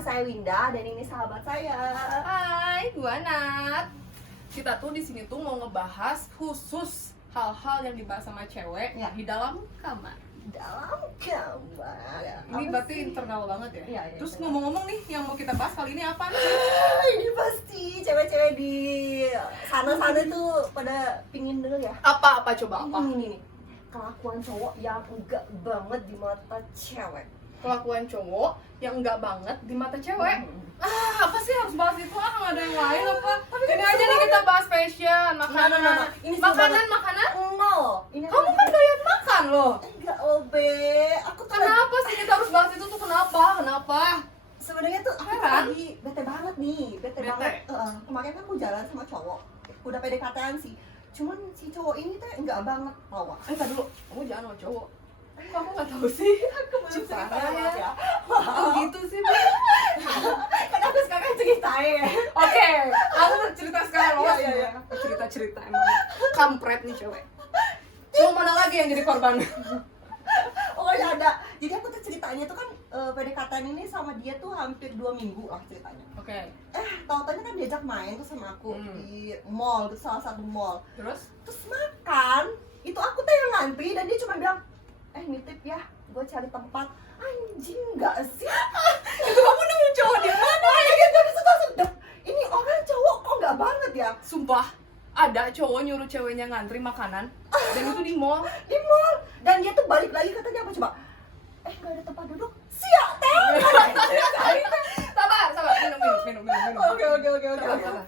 saya Winda dan ini sahabat saya. Hai, gua Nat. Kita tuh di sini tuh mau ngebahas khusus hal-hal yang dibahas sama cewek Ya. di dalam kamar. Dalam kamar. Ini Apa berarti sih? internal banget ya. Iya, Terus internal. ngomong-ngomong nih, yang mau kita bahas kali ini apa nih? Ini pasti cewek-cewek di sana-sana tuh pada pingin dulu ya. Apa coba apa? Ini nih. Kelakuan cowok yang enggak banget di mata cewek. Kelakuan cowok yang enggak banget di mata cewek. Hmm. Apa sih harus bahas itu? Nggak ada yang lain apa? Tapi kan Ini aja seru nih kita bahas fashion, makanan. Nah. Ini seru banget. Makanan. No. Ini Kamu kan doyan makan loh. enggak Obe. Aku tuh Kenapa sih kita harus bahas itu tuh? Kenapa? sebenarnya tuh aku Heran. lagi bete banget nih, bete Bete? banget. Kemarin kan aku jalan sama cowok, udah PDKT-an sih. Cuman si cowok ini tuh enggak banget tahu. Entar dulu, kamu jangan sama cowok. Kok aku nggak tahu sih? Aku belum cerita Parah ya. Oh gitu sih, Bu. Kan aku sekarang ceritain. Oke, kamu cerita sekarang loh. Iya. Cerita emang kampret nih cewek. Cuma mana lagi yang jadi korban? Pokoknya ada. Jadi aku tuh ceritanya tuh kan PDKT-an ini sama dia tuh hampir 2 minggu lah ceritanya. Oke, Tau-taunya kan diajak main tuh sama aku di mall, ke salah satu mall. terus? Terus makan, itu aku tuh yang ngantri dan dia cuma bilang, nitip ya, gue cari tempat. Anjing gak sih? Itu kamu nemu cowok di mana? Gitu, habis itu langsung, "Duh, ini orang cowok kok gak banget ya?" Sumpah, ada cowok nyuruh ceweknya ngantri makanan dan itu di mall. Di mall. Dan dia tuh balik lagi katanya apa coba? Gak ada tempat duduk. Siap, teh. Sabar, minum. Oke. Sabar.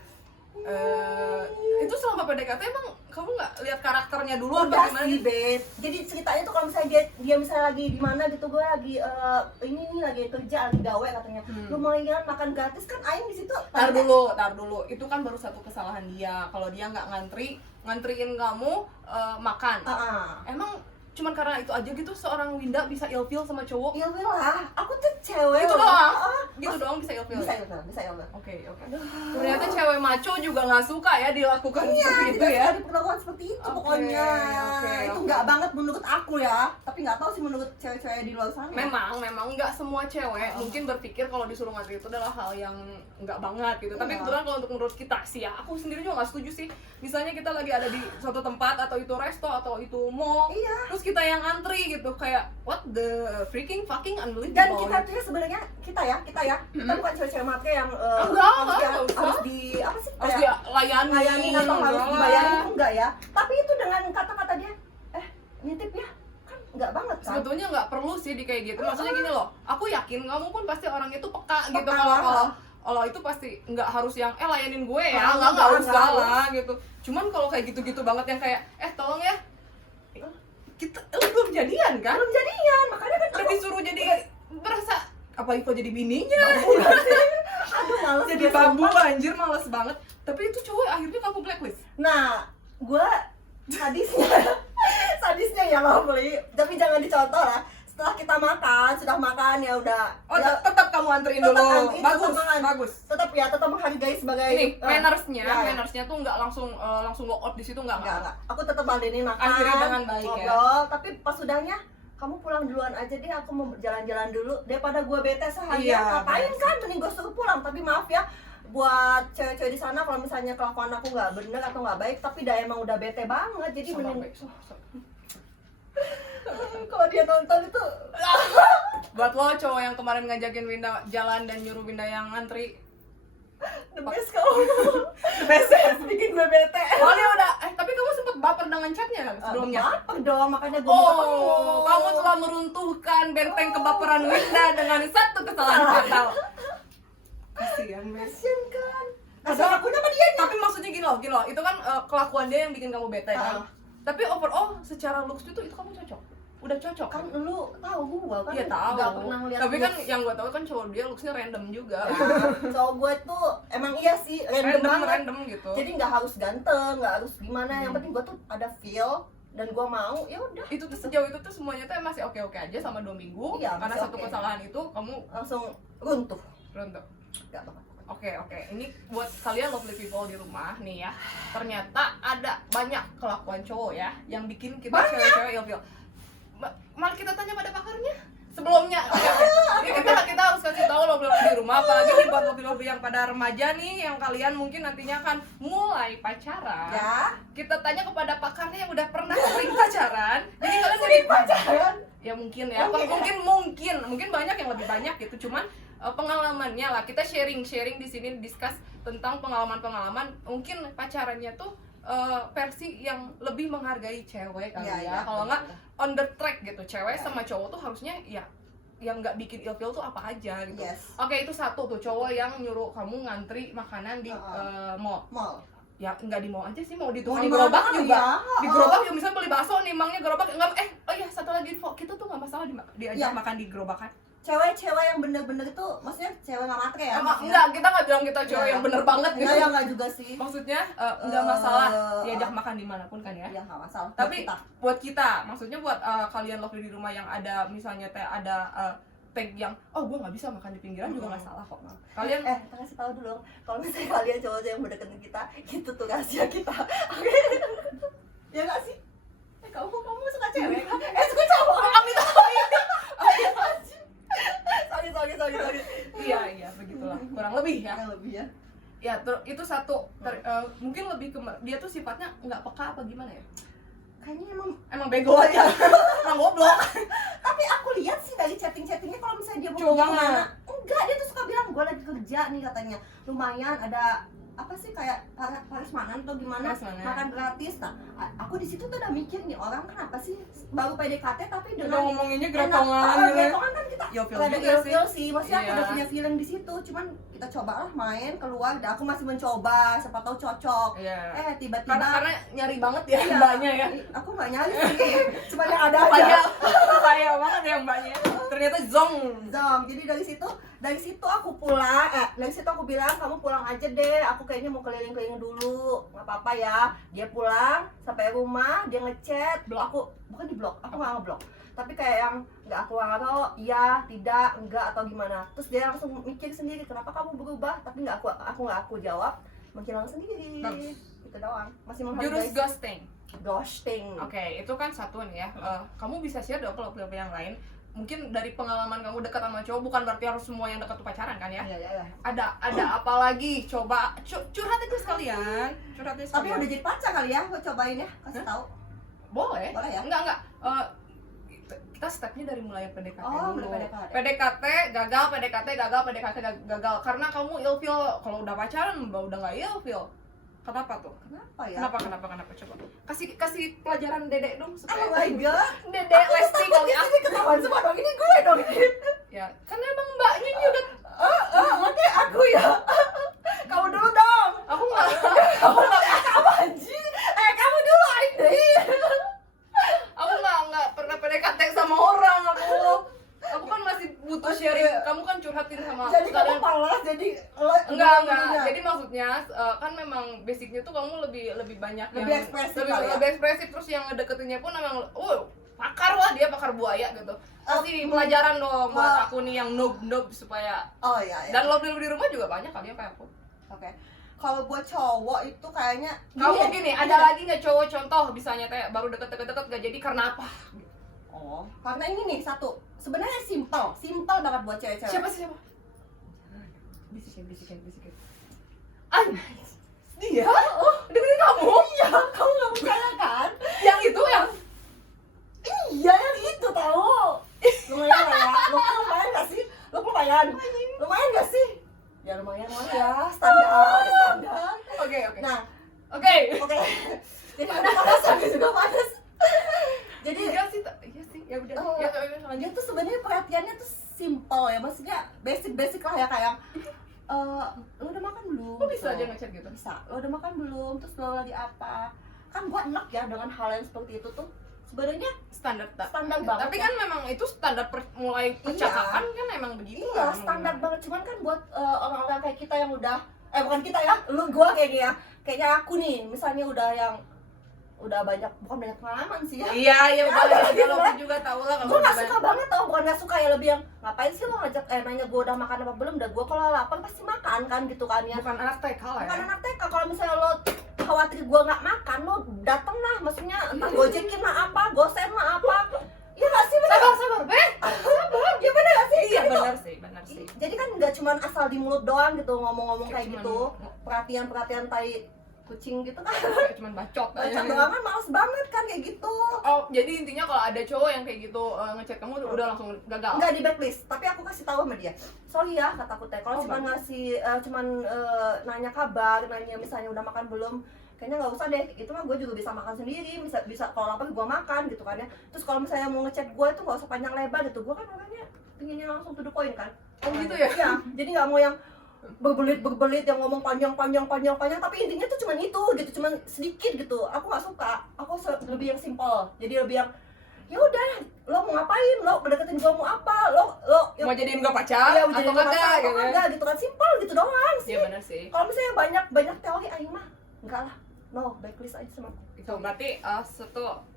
Itu selama PDKT emang kamu nggak lihat karakternya dulu atau Udah gimana? sih, Bet. Jadi ceritanya tuh kalau misalnya dia misalnya lagi di mana gitu, gue lagi ini nih lagi kerja, lagi gawe katanya. Lumayan makan gratis kan aing di situ. Tar dulu. Itu kan baru satu kesalahan dia. Kalau dia nggak ngantriin kamu makan. Emang cuman karena itu aja gitu seorang Winda bisa ilfeel sama cowok? Ilfil lah. Aku tuh cewek. Gitu loh. doang? Heeh. Gitu doang bisa ilfeel? Bisa ilfil. Oke. Ternyata cewek maco juga nggak suka ya dilakukan Iya, seperti itu tidak ya? suka diperlakukan seperti itu Oke, pokoknya. oke. Itu nggak banget menurut aku ya. Tapi nggak tahu sih menurut cewek-cewek di luar sana. Memang nggak semua cewek mungkin berpikir kalau disuruh ngantri itu adalah hal yang nggak banget gitu. Tapi Iya. kebetulan kalau untuk menurut kita sih ya, aku sendiri juga nggak setuju sih. Misalnya kita lagi ada di suatu tempat atau itu resto atau itu mall, Iya. terus kita yang antri gitu kayak what the freaking fucking unbelievable. Dan kita tuh ya sebenarnya kita kita bukan cewek-cewek matre yang Enggak usah. harus di apa sih? harus kayak dilayanin atau harus enggak dibayarin lah. tuh enggak ya. Tapi itu dengan kata-kata dia, nitip ya, kan enggak banget kan. Sebetulnya nggak perlu sih di kayak gitu. Maksudnya gini loh, aku yakin kamu pun pasti orang itu peka gitu Peka kalau lah. kalau itu pasti nggak harus yang layanin gue ya, Ah, nggak enggak usah harus. lah gitu. Cuman kalau kayak gitu-gitu banget yang kayak tolong ya, kita belum jadian kan? Belum jadian, makanya kan Udah disuruh jadi berasa apa kok jadi bininya? aduh males Jadi gue babu sumpah. anjir, males banget. Tapi itu cowok akhirnya kamu blacklist. Nah, gue sadisnya ya lovely, tapi jangan dicontoh lah. Setelah kita sudah makan ya udah. Oh, ya, tetap kamu anterin tetap dulu. antri, tetap makan. Bagus. tetap menghargai sebagai Ini ya. mannersnya tuh nggak langsung walk out di situ Enggak. Aku tetap ladenin makan. Akhirnya dengan baik ya. ngobrol, tapi pas sudahnya kamu pulang duluan aja deh, aku mau jalan-jalan dulu daripada gue bete seharian. Iya, Ngapain bener kan, mending gue suruh pulang. Tapi maaf ya buat cewek-cewek di sana kalau misalnya kelakuan aku nggak bener atau nggak baik, tapi dah emang udah bete banget, jadi mending kalau dia nonton itu Buat lo cowok yang kemarin ngajakin Winda jalan dan nyuruh Winda yang ngantri, the best kau. The best bikin gue bete. soalnya udah tapi kamu sempet baper dengan chatnya kan sebelumnya? Baper dong, makanya gue mau ketemu. Kamu telah meruntuhkan benteng kebaperan Winda dengan satu kesalahan fatal. Kasihan, Mes. Kasian kan. Padahal Aku nama dia. Tapi maksudnya gini loh, itu kan kelakuan dia yang bikin kamu bete kan? Tapi overall secara looks itu kamu cocok? Udah cocok Kan lu tahu gua kan. Iya tahu. Nggak pernah ngeliat Tapi kan looks. yang gua tahu kan cowok dia looksnya random juga. Cowok gue tuh emang iya sih random banget. random gitu. Jadi nggak harus ganteng, nggak harus gimana. Yang penting gue tuh ada feel dan gue mau, ya udah. Itu tuh sejauh itu tuh semuanya tuh masih oke aja sama 2 minggu. Iya, Karena masih satu oke. kesalahan itu kamu Langsung runtuh. rontok. Nggak apa-apa. Oke. Ini buat kalian lovely people di rumah nih ya. Ternyata ada banyak kelakuan cowok ya yang bikin kita cewek-cewek ilfeel. Mari kita tanya pada pakarnya. sebelumnya ya, kita harus kasih tahu lobby-lobby di rumah, apalagi nih buat lobby-lobby yang pada remaja nih, yang kalian mungkin nantinya akan mulai pacaran Ya. Kita tanya kepada pakarnya yang udah pernah sering pacaran, jadi kalian Sering pacaran. ya mungkin ya, mungkin banyak yang lebih banyak gitu, cuman pengalamannya lah, kita sharing di sini, discuss tentang pengalaman mungkin pacarannya tuh versi yang lebih menghargai cewek kali ya. Kalau nggak on the track gitu, cewek sama cowok tuh harusnya ya yang nggak bikin ilfeel tuh apa aja gitu. Oke, itu satu tuh, cowok yang nyuruh kamu ngantri makanan di mall. Ya nggak di mall aja sih, mau di tukang gerobak juga. Di gerobak ya, misalnya beli bakso nih, emangnya gerobak nggak oh iya, satu lagi info, kita tuh nggak masalah diajak makan di gerobakan. Cewek-cewek yang bener-bener itu, maksudnya cewek nggak matre ya? Enggak, kita nggak bilang kita cewek yang bener banget gitu. Enggak juga sih. Maksudnya nggak masalah diajak makan dimanapun kan ya? Iya, nggak masalah. Tapi buat kita, maksudnya buat kalian lovely di rumah yang ada misalnya ada tag yang gue nggak bisa makan di pinggiran juga nggak salah kok. Kalian kita kasih tahu dulu, kalau misalnya kalian cowok yang mendekatin kita, itu tuh rahasia kita. Oke? Ya nggak sih? Kamu suka cewek kan? Suka cowok. Amit. Sorry. Iya, begitulah. Kurang lebih ya. Ya, itu satu. Mungkin lebih ke dia tuh sifatnya nggak peka apa gimana ya? Kayaknya emang bego aja. Emang goblok. Tapi aku lihat sih dari chattingnya kalau misalnya dia mau Coba pergi kemana, enggak, dia tuh suka bilang gue lagi kerja nih katanya. Lumayan ada apa sih kayak prasmanan atau gimana, makan gratis. Nah, aku di situ tuh udah mikir nih, orang kenapa sih baru PDKT tapi dengan ngomonginnya gretongan gitu. Gretongan kan kita ada ilfeel sih. Maksudnya aku udah punya feeling di situ, cuman kita cobalah main keluar, dan aku masih mencoba, siapa tahu cocok. Tiba-tiba karena nyari banget ya mbaknya ya. Aku nggak nyari sih, cuma yang ada aja. Kaya banget ya mbaknya. Ternyata zong. Jadi dari situ aku pulang, dari situ aku bilang kamu pulang aja deh, aku kayaknya mau keliling-keliling dulu, nggak apa-apa ya. Dia pulang sampai rumah, dia ngechat, aku bukan di blok, aku nggak ngeblok, tapi kayak yang nggak aku tahu, iya, tidak, enggak atau gimana. Terus dia langsung mikir sendiri, kenapa kamu berubah, tapi nggak aku jawab, menghilang sendiri. Itu doang, masih menghargai. Jurus ghosting. Oke, itu kan satu nih ya. Kamu bisa share dong kalau yang lain. Mungkin dari pengalaman kamu dekat sama cowok, bukan berarti harus semua yang dekat tuh pacaran kan ya? Iya. Ada apa lagi? Coba curhat aja sekalian. Tapi udah jadi pacar kali ya, gue cobain ya, kasih tahu. Boleh ya? Enggak. Kita stepnya dari mulai PDKT dulu. PDKT gagal. Karena kamu ilfeel. Kalau udah pacaran, udah nggak ilfeel. Kenapa tuh? Kenapa ya? Kenapa? Coba kasih pelajaran Dedek dong supaya. Oh my god. Dedek Lesti kali ya. Ini ketahuan semua dong. Ini gue dong. Ya, karena emang mbaknya juga. Oke, aku ya. Kamu dulu dong. Aku nggak. Kamu anjing. Kamu dulu aja. Aku nggak pernah PDKT sama orang aku kan masih butuh sharing. Kamu kan curhatin sama jadi kamu malas jadi enggak jadi maksudnya kan memang basicnya tuh kamu lebih banyak lebih ekspresif lebih ekspresif, terus yang ngedeketinnya pun memang pakar lah, dia pakar buaya gitu. Kasih pelajaran dong buat aku nih yang noob supaya iya. Dan lo di rumah juga banyak kali ya kayak aku. Oke. Kalau buat cowok itu kayaknya gini, ada lagi nggak cowok contoh misalnya kayak baru deket nggak jadi karena apa? Karena ini nih satu, sebenarnya simpel banget buat cewek-cewek. Siapa? Bisikin. Dia? Dengerin kamu? Iya, kamu nggak percaya kan? Yang itu yang? Iya, yang itu tahu. Lumayan lah ya. Lo lumayan nggak sih? Lumayan nggak sih? Ya lumayan lah ya, standar. Oke. Nah, oke. Jadi ada panas juga panas. Jadi iya sih. Ya udah. Dia tuh sebenarnya perhatiannya tuh simple ya, maksudnya basic lah ya, kayak lo udah makan belum? Kok bisa aja ngechat gitu? Bisa. Lo udah makan belum? Terus lo lagi apa? Kan gua enak ya dengan hal yang seperti itu tuh. Sebenarnya standar banget. Tapi kan memang itu standar mulai percakapan kan emang begitu. Iya, standar banget. Cuman kan buat orang-orang kayak kita yang udah bukan kita ya, gua kayaknya ya. Kayaknya aku nih, misalnya udah bukan banyak pengalaman sih ya. Iya, kalau aku juga tahu lah. Gue nggak suka banget tau, bukan nggak suka ya, lebih yang ngapain sih lo ngajak nanya gue udah makan apa belum. Udah gue kalau lapar pasti makan kan gitu kan ya. Bukan anak TK lah ya. Bukan anak TK. Kalau misalnya lo khawatir gue nggak makan, lo dateng lah, maksudnya entah gojekin lah apa, gosen lah apa. Iya nggak sih? Sabar, sabar. di mulut doang gitu, ngomong-ngomong Kayak kayak cuman- gitu, perhatian tai kucing gitu kan. kayak cuman bacot Bacot doang kan males banget kan kayak gitu. Oh, jadi intinya kalau ada cowok yang kayak gitu ngechat kamu udah langsung gagal. Enggak di blacklist, tapi aku kasih tahu sama dia. Sorry ya, kataku teh. Kalau Oh, cuma ngasih nanya kabar, nanya misalnya udah makan belum, kayaknya nggak usah deh. Itu mah gue juga bisa makan sendiri, bisa kalau lapar gue makan gitu kan ya. Terus kalau misalnya mau ngechat gue itu nggak usah panjang lebar gitu. Gue kan orangnya pinginnya langsung to the point kan. Oh, gitu ya? Iya, jadi nggak mau yang berbelit yang ngomong panjang, tapi intinya tuh cuman itu gitu, cuman sedikit gitu. Aku nggak suka. Aku lebih yang simple. Jadi lebih yang ya udah, lo mau ngapain, lo deketin gue mau apa, lo Mau jadiin gue pacar iya, atau kagak gitu ya? enggak gitu kan, simple gitu doang sih. Iya benar sih. Kalau misalnya banyak teori aing mah enggak lah, no, backlist aja sama aku. Itu berarti satu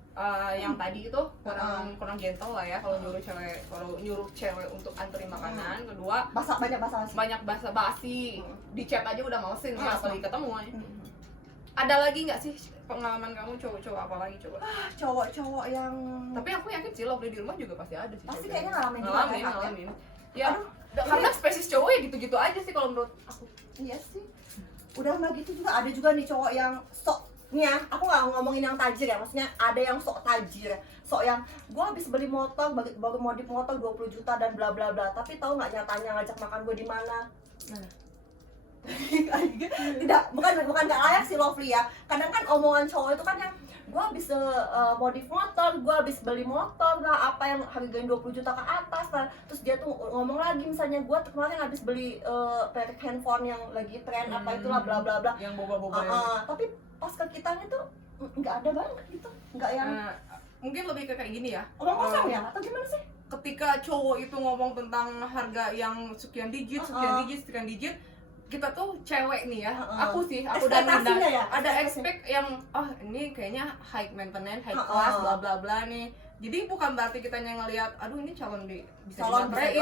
yang tadi itu kurang gentle lah ya kalau nyuruh cewek untuk anterin makanan. Kedua, banyak bahasa asing. banyak basa-basi. Di chat aja udah malesin ya, apalagi ketemu aja. Ada lagi nggak sih pengalaman kamu cowok-cowok apa lagi coba? Cowok-cowok yang Tapi aku yakin sih lovely di rumah juga pasti ada sih. pasti cewek. kayaknya ngalamin juga ngalamin, kayak aku. ngalamin. Ya, Aduh, karena spesies cowok ya gitu-gitu aja sih kalau menurut aku. Iya sih. Udah nggak gitu juga, ada juga nih cowok yang sok nih ya, aku nggak ngomongin yang tajir ya, maksudnya ada yang sok tajir, sok yang gue habis beli motor, baru modif motor 20 juta dan bla bla bla, tapi tahu nggak nyatanya ngajak makan gue di mana? Tidak, bukan nggak layak sih lovely ya. Kadang kan omongan cowok itu kan yang gue habis modif motor, gue habis beli motor lah, apa yang harganya 20 juta ke atas lah. Terus dia tuh ngomong lagi misalnya gue kemarin habis beli merek handphone yang lagi tren apa itulah bla bla bla. Yang boba-boba Tapi pas ke kitanya tuh nggak ada banget gitu, nggak yang mungkin lebih ke kayak gini ya. omong kosong ya atau gimana sih? Ketika cowok itu ngomong tentang harga yang sekian digit, sekian digit, kita tuh cewek nih ya, aku dan Linda Ekspektasinya ya? ada expect yang ini kayaknya high maintenance, high class, bla bla bla nih. Jadi bukan berarti kita ngelihat aduh ini calon bisa dibaterai,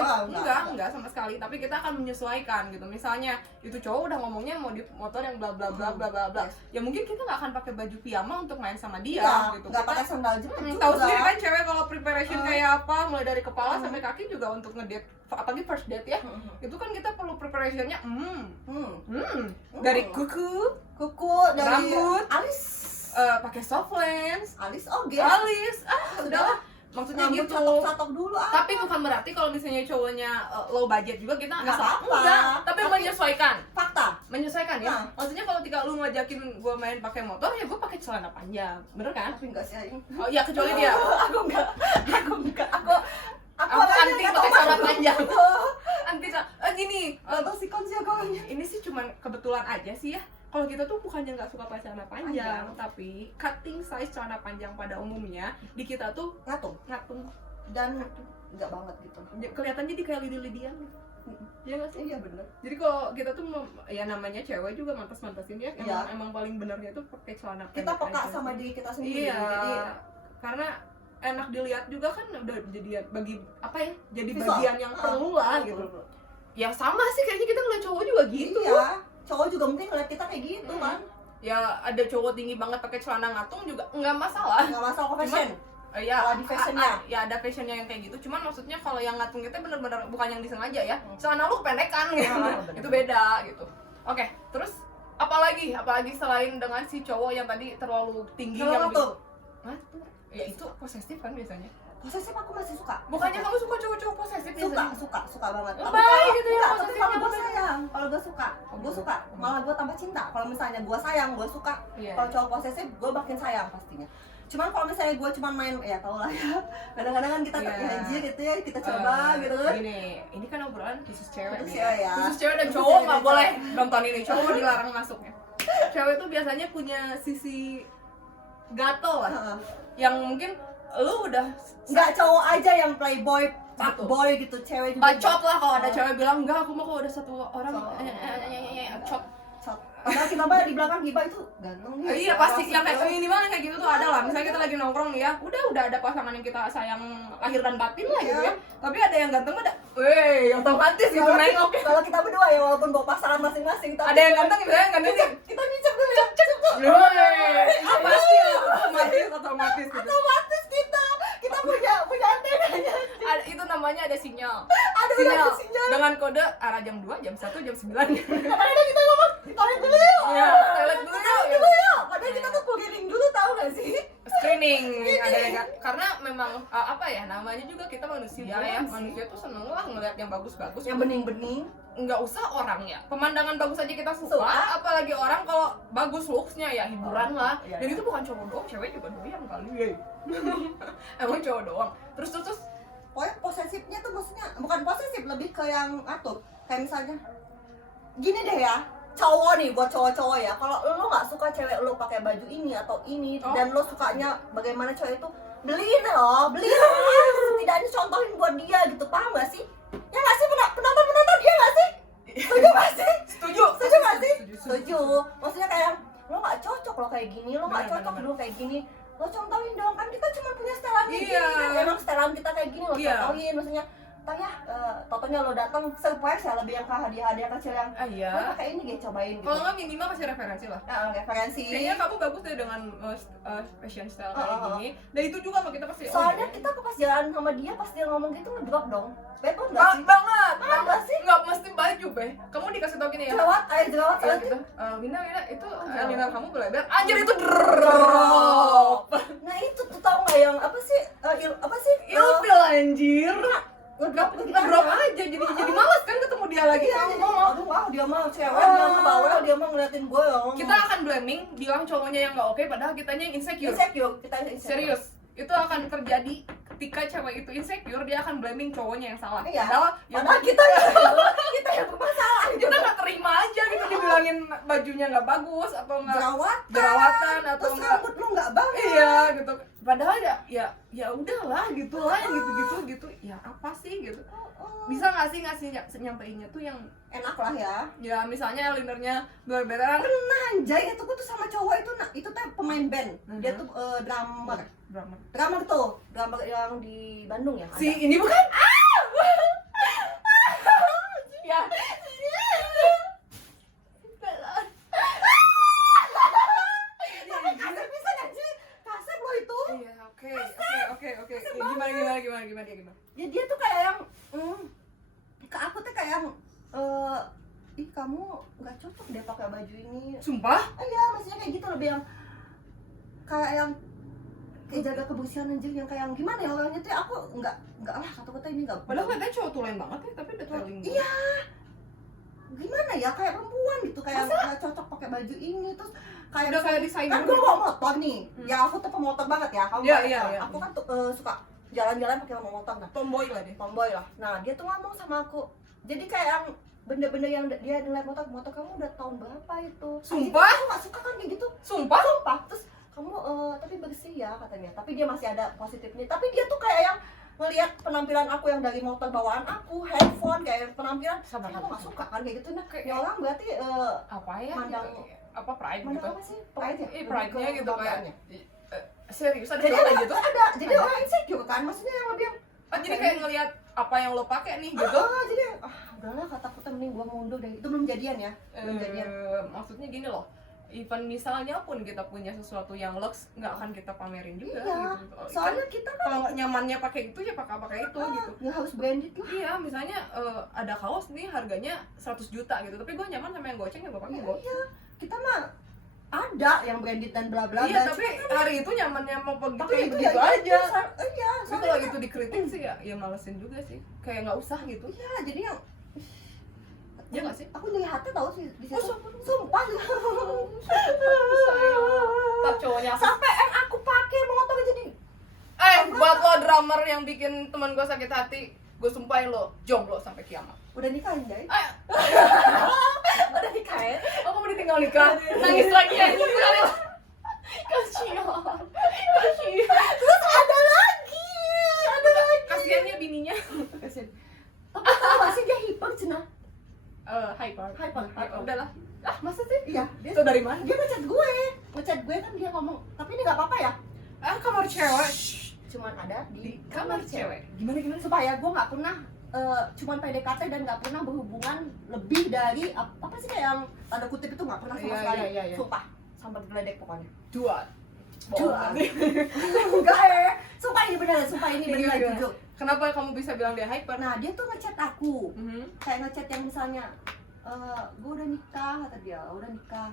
enggak sama sekali, tapi kita akan menyesuaikan gitu. Misalnya itu cowok udah ngomongnya mau di motor yang bla bla bla bla bla bla, ya mungkin kita nggak akan pakai baju piyama untuk main sama dia gitu. Nggak pakai sandal jepit juga. Tahu sendiri kan cewek kalau preparation kayak apa, mulai dari kepala sampai kaki juga untuk ngedate, apalagi first date ya, itu kan kita perlu preparationnya dari kuku, dari rambut, alis, pakai soft lens, alis alis, udahlah, maksudnya rambut gitu. catok dulu Tapi bukan berarti kalau misalnya cowoknya low budget juga kita Nggak apa-apa. enggak, tapi menyesuaikan. fakta. Menyesuaikan ya. Nah. Maksudnya kalau ketika lu ngajakin gue main pakai motor ya gue pakai celana panjang. Bener kan? Tapi enggak sih aing. Oh iya, kecuali dia. Aku enggak. Aku Aku orangnya anti nggak pakai tahu celana malu. panjang. Anti gini, Nggak tahu sikon sih aku orangnya. ini sih cuman kebetulan aja sih ya. Kalau kita tuh bukannya nggak suka pakai celana panjang, tapi cutting size celana panjang pada umumnya di kita tuh ngatung Dan enggak banget gitu. kelihatan jadi kayak lidi-lidian. Iya nggak sih? Iya bener. Jadi kalau kita tuh ya namanya cewek juga mantas-mantasin ya, emang paling benernya tuh pakai celana pendek. Kita peka aja. sama diri kita sendiri. Iya. Jadi Karena enak dilihat juga kan, udah jadi bagi apa ya? Jadi visual. bagian yang perlu lah gitu. Ya sama sih kayaknya kita ngeliat cowok juga gitu. Iya. Cowok juga mungkin ngeliat kita kayak gitu kan. Ya ada cowok tinggi banget pakai celana ngatung juga nggak masalah. Enggak masalah kok fashion. Ya, Kalau di fashionnya. ya ada fashionnya yang kayak gitu. Cuman maksudnya kalau yang ngatung itu bener-bener bukan yang disengaja ya. Celana lu kependekan gitu. bener. Itu beda gitu. Oke, terus apalagi selain dengan si cowok yang tadi terlalu tinggi yang Ngatung. ngatung. Ya itu posesif kan biasanya. Posesif aku masih suka. Bukannya kamu suka cowok-cowok posesif biasanya? Suka banget. Lebay gitu ya, tapi posesifnya kalau gue lebay. sayang, kalau gue suka, malah gue tambah cinta. Kalau misalnya gue sayang, gue suka. Iya. Kalau cowok posesif, gue makin sayang pastinya. Cuman kalau misalnya gue cuma main, ya tau lah ya. Kadang-kadang kan kita terhaji gitu ya, kita coba gitu kan. Gini, ini kan obrolan khusus cewek Khusus nih. cewek ya. Khusus cewek dan Khusus cowok cewek nggak dan boleh cowok. nonton ini. Cowok dilarang masuknya. Cewek tuh biasanya punya sisi gatel lah, Heeh. yang mungkin lu udah Nggak cowok aja yang playboy, Satu. boy gitu, cewek juga. bacot lah kalau ada Oh. cewek bilang enggak, aku mau kalau udah satu orang Oh. cot. Cot. Padahal kita mah di belakang gibah itu ganteng nih. Iya pasti yang kayak minimal yang kayak gitu tuh ada lah. Misalnya kita lagi nongkrong nih ya, udah ada pasangan yang kita sayang lahir dan batin lah gitu ya. Tapi ada yang ganteng ada, otomatis gitu nengok. Kalau kita berdua ya walaupun bawa pasangan masing-masing, tapi Ada yang ganteng misalnya ganteng nih. kita nyicip dulu ya. Apa sih? Otomatis gitu. Otomatis kita punya antenanya. Itu namanya ada sinyal. Ada sinyal. Dengan kode arah jam 2, jam 1, jam 9. Kadang-kadang kita ngomong di toilet dulu yuk. Iya, toilet dulu yuk. Padahal kita tuh cleaning dulu, tahu gak sih? Screening ada ya, karena memang apa ya, namanya juga kita manusia ya. Manusia tuh seneng lah ngeliat yang bagus-bagus, Yang bening-bening. nggak usah orang ya, pemandangan bagus aja kita suka. Apalagi orang kalau bagus looksnya ya hiburan lah. Dan itu bukan cowok doang, cewek juga doyan kali. Emang cowok doang. Terus Pokoknya posesifnya tuh maksudnya bukan posesif, lebih ke yang atur. Kayak misalnya gini deh ya, cowok nih, buat cowok-cowok ya, kalau lo nggak suka cewek lo pakai baju ini atau ini, dan lo sukanya bagaimana cewek itu, beliin setidaknya contohin buat dia gitu, paham gak sih? Ya nggak sih, penonton dia nggak sih? Setuju nggak sih? setuju nggak sih? Setuju. Maksudnya kayak lo nggak cocok lo kayak gini, lo nggak cocok lo kayak gini, lo contohin dong, kan kita cuma punya setelan kayak gini, kan emang setelan kita kayak gini, lo contohin. Maksudnya ntar ya, totonya lo datang surprise ya, lebih yang ke hadiah-hadiah kecil yang lo pakai ini gitu, cobain gitu. Kalau nggak minimal kasih referensi lah. Referensi. Kayaknya kamu bagus deh dengan fashion style kayak gini. Dan itu juga sama kita pasti. Soalnya kita pas jalan sama dia, pas dia ngomong gitu ngedrop dong. Betul nggak sih? Banget. Nggak sih? Nggak mesti baju be. Kamu dikasih tau gini ya. Jerawat Ya gitu. Wina itu eyeliner kamu beleber. Anjir itu drop. Nah itu tuh tau nggak yang apa sih? Ilfil anjir. Ngedrop aja jadi malas kan ketemu dia lagi. Aduh, dia mah cewek, dia mah bawel, dia mah ngeliatin gue ya. Kita akan blaming, bilang cowoknya yang nggak oke, padahal kitanya yang insecure. Kita insecure. Serius, itu akan terjadi ketika cewek itu insecure, dia akan blaming cowoknya yang salah. Iya. Padahal kita yang bermasalah. Kita nggak terima aja gitu dibilangin bajunya nggak bagus atau nggak jerawatan atau terus nggak rambut lu nggak bagus. Iya gitu. Padahal ya udahlah gitu lah yang gitu. Ya apa sih gitu. Bisa nggak sih ngasih nyampeinnya tuh yang enak lah ya. Ya misalnya linernya beler-beleran. Pernah anjay, itu tuh sama cowok itu tuh pemain band. Dia tuh drummer tuh, drummer yang di Bandung ya. Si ini bukan? Ya. Kasep lo itu. Iya, oke. Gimana? Ya dia tuh kayak yang ke aku tuh kayak yang ih kamu nggak cocok deh pakai baju ini. Sumpah? Iya, maksudnya kayak gitu, lebih yang kayak yang kayak jaga kebersihan aja, yang kayak yang gimana ya orangnya tuh, aku nggak lah kata-kata ini nggak. Padahal katanya cowok tulen banget ya, tapi detailing. Iya. Gimana ya, kayak perempuan gitu, kayak nggak cocok pakai baju ini, terus kayak udah kayak desainer. Kan gue bawa motor nih, ya aku tuh pemotor banget ya, kamu Iya. aku kan tuh suka jalan-jalan pakai motor, nah Tomboy lah dia. tomboy lah. Nah dia tuh ngomong sama aku, jadi kayak yang benda-benda yang dia ngeliat motor kamu udah tahun berapa itu? Sumpah? Aku nggak suka kan kayak gitu. Sumpah? Terus kamu tapi bersih ya katanya, tapi dia masih ada positifnya. Tapi dia tuh kayak yang ngelihat penampilan aku yang dari motor bawaan aku, handphone, kayak penampilan, tapi aku nggak suka kan kayak gitu. Nah kayak orang berarti apa ya? mandang apa pride mandang gitu? apa sih? Pride ya? Pride-nya gitu kayak. Banggaannya. Serius ada Jadi cowok gitu? ada. Jadi orang insecure kan, maksudnya yang lebih Jadi kayak ngelihat apa yang lo pakai nih gitu. Jadi udahlah, kataku tuh mending gua mundur deh. Itu belum jadian ya? Belum jadian. Maksudnya gini loh, even misalnya pun kita punya sesuatu yang lux, nggak akan kita pamerin juga gitu. Soalnya kita kan kalau nyamannya pakai itu ya pakai itu gitu. nggak harus branded lah. Iya, misalnya ada kaos nih harganya 100 juta gitu, tapi gue nyaman sama yang goceng ya gue pakai gue. Iya, kita mah ada yang branded dan bla bla. Iya, tapi hari itu nyamannya mau begitu tapi ya itu begitu ya, aja. Iya, Tapi kalau gitu dikritik sih ya malesin juga sih. Kayak nggak usah gitu. Iya, jadi yang Iya nggak sih? Aku nyeri hati tau sih di situ. Sumpah. Tetap cowoknya Sampai yang aku pakai motor jadi buat lo drummer yang bikin teman gue sakit hati, gue sumpahin lo jomblo sampai kiamat. udah nikahin guys. Udah nikahin? Oh, kamu ditinggal nikah? Nangis lagi ya ini sekali. Kasihan. Terus ada lagi. Kasiannya bininya. Kasian. Tapi tau gak sih dia hiper cenah. Hyper. Udahlah. Masa sih? Iya, Itu dari mana? dia ngechat gue kan, dia ngomong, tapi ini nggak apa-apa ya. Kamar cewek. Cuman ada Di kamar cewek. Gimana? Supaya gue nggak pernah cuman PDKT dan nggak pernah berhubungan lebih dari apa sih, kayak yang tanda kutip itu nggak pernah sama sekali. Iya. Sumpah, sampai geledek pokoknya. Dua. Bohong. Enggak sumpah ini beneran, sumpah ini beneran Gimana? jujur. Kenapa kamu bisa bilang dia hyper? Nah dia tuh ngechat aku, Mhm. kayak ngechat yang misalnya gue udah nikah, kata dia udah nikah,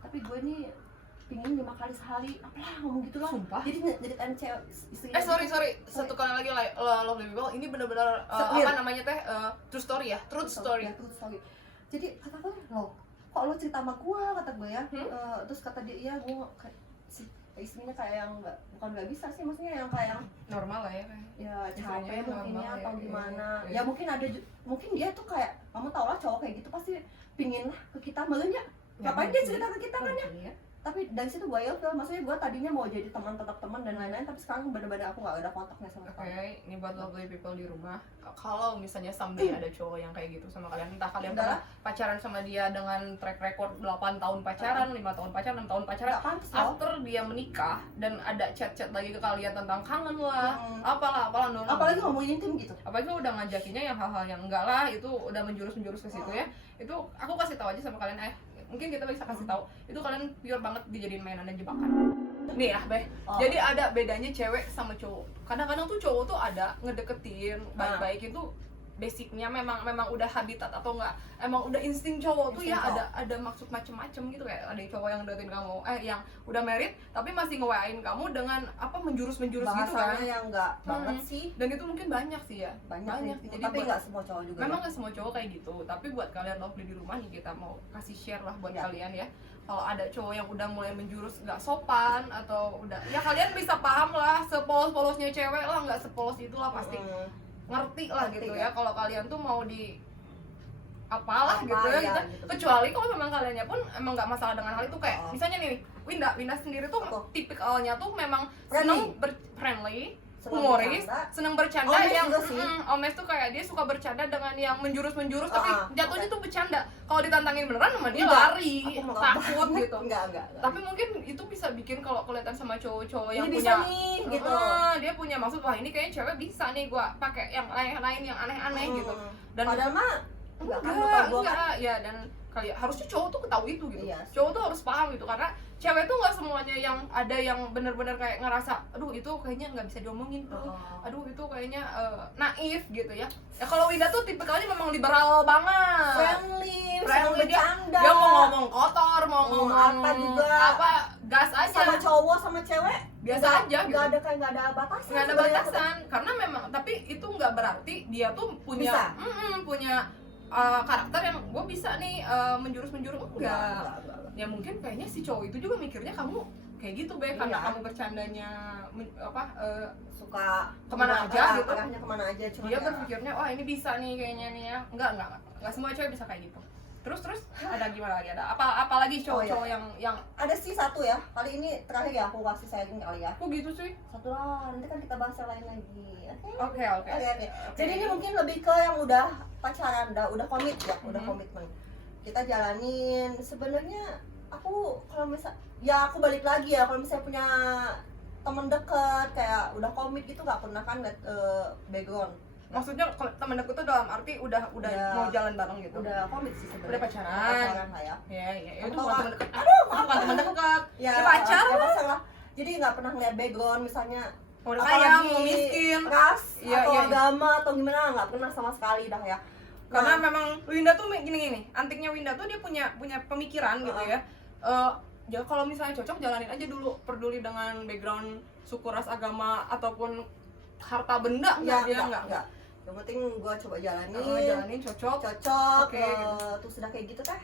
tapi gue nih pingin 5 kali sehari, apalah ngomong gitu loh. Sumpah. Jadi nyeritain cewek istrinya. Sorry, satu kali lagi Lovely People, ini benar-benar apa namanya teh true story ya, truth story. Ya, truth story. Jadi kata gue, loh kok lo cerita sama gue, kata gue ya. Terus kata dia, iya gue si istrinya kayak yang bukan nggak bisa sih, maksudnya yang kayak yang Normal lah ya kayak. ya Istrinya capek mungkin normal ya ya, atau iya, gimana. iya. Ya mungkin ada mungkin dia tuh kayak, kamu tau lah cowok kayak gitu pasti pingin lah ke kita malunya. Ngapain dia cerita ke kita kan ya? Iya. Tapi dari situ gue ilfil, maksudnya gue tadinya mau jadi teman, tetap teman dan lain-lain, tapi sekarang bener-bener aku nggak ada kontaknya sama Oke, sekali. ini buat Lovely People di rumah. Kalau misalnya someday ada cowok yang kayak gitu sama kalian, entah kalian Udah. pernah pacaran sama dia dengan track record 8 tahun pacaran, 5 tahun pacaran, 6 tahun pacaran, Nggak pantas loh. after dia menikah dan ada chat-chat lagi ke kalian tentang kangen lah, Hmm. apalah, no. Apalagi ngomongin intim gitu. Apalagi udah ngajakinnya yang hal-hal yang enggak lah, itu udah menjurus ke situ ya. Itu aku kasih tahu aja sama kalian, mungkin kita bisa kasih tahu itu kalian pure banget dijadiin mainan dan jebakan. Nih ya Beh, jadi ada bedanya cewek sama cowok. Kadang-kadang tuh cowok tuh ada ngedeketin baik-baik itu basicnya memang udah habitat atau enggak, emang udah insting cowok tuh ya, ada maksud macem-macem gitu. Kayak ada cowok yang deketin kamu yang udah married tapi masih nge-WA-in kamu dengan apa menjurus gitu kan. Bahasanya yang enggak banget sih. Dan itu mungkin banyak sih ya, Banyak sih. sih. Jadi Tapi nggak semua cowok juga. memang nggak semua cowok kayak gitu, tapi buat kalian Lovely di rumah nih, kita mau kasih share lah buat kalian ya. Kalau ada cowok yang udah mulai menjurus nggak sopan atau udah ya, kalian bisa paham lah, sepolos-polosnya cewek lah, nggak sepolos itulah pasti ngerti lah Ngerti, gitu ya. ya. Kalau kalian tuh mau di apalah Apa gitu ya, ya, gitu. gitu. Kecuali kalau memang kaliannya pun emang nggak masalah dengan hal itu, kayak misalnya nih Winda sendiri tuh Apa? tipikalnya tuh memang Friendly. friendly, Senang humoris, bercanda. senang bercanda. Honest yang juga sih. Omes tuh kayak dia suka bercanda dengan yang menjurus tapi jatuhnya oke. tuh bercanda. Kalau ditantangin beneran sama dia Enggak. lari, Aku mau takut banget. gitu. Enggak. Tapi mungkin itu bisa bikin kalau kelihatan sama cowok-cowok yang Ini punya bisa nih, gitu. dia punya maksud, wah ini kayaknya cewek bisa nih gua pakai yang lain yang aneh-aneh gitu. Dan Padahal mah enggak kan, gua kan. enggak, ya, dan kali harusnya cowok tuh tahu itu gitu. Iya. Cowok tuh harus paham gitu, karena cewek tuh nggak semuanya yang ada yang bener-bener kayak ngerasa, aduh itu kayaknya nggak bisa diomongin tuh, aduh itu kayaknya naif gitu ya. Ya kalau Winda tuh tipikalnya memang liberal banget, Friendly, Friendly, dia bercanda. mau ngomong kotor, mau ngomong apa juga. apa gas aja, Sama cowok sama cewek biasa aja gitu. Enggak ada kayak enggak ada batasan. Nggak ada sebenarnya. batasan, karena memang, tapi itu nggak berarti dia tuh punya Bisa. punya karakter yang gue bisa nih menjurus enggak. Ya mungkin kayaknya si cowok itu juga mikirnya kamu kayak gitu Be, karena Iya. kamu bercandanya Suka kemana aja gitu. arahnya kemana aja, cuma Dia ya. berpikirnya wah ini bisa nih kayaknya nih ya. Enggak semua cewek bisa kayak gitu. Terus ada gimana lagi, ada apalagi cowok-cowok yang ada sih satu ya, kali ini terakhir ya aku kasih sharing kali ya. kok gitu sih? Satu lah, nanti kan kita bahas yang lain lagi. Oke. Oke. Jadi ini mungkin lebih ke yang udah pacaran, udah komit ya, udah komitmen. Kita jalanin. Sebenarnya aku kalau misal ya aku balik lagi ya, kalau misalnya punya temen deket kayak udah komit gitu nggak pernah kan liat background. Maksudnya kalau temen deket tuh dalam arti udah mau jalan bareng gitu. Udah komit sih sebenarnya. Udah pacaran. Pacaran lah ya. Ya, itu Atau bukan temen deket. Aduh, Bukan temen deket. Ya, pacar. ya masalah. Jadi nggak pernah ngeliat background misalnya Mau kaya, mau miskin. ras Iya, atau iya. agama atau gimana, nggak pernah sama sekali dah ya. Karena memang Winda tuh gini, antiknya Winda tuh dia punya pemikiran gitu ya. Ya kalau misalnya cocok jalanin aja dulu, peduli dengan background suku, ras, agama ataupun harta benda enggak. Yang penting gua coba jalanin. Jalanin cocok. Oke. Oke. Terus sudah kayak gitu teh.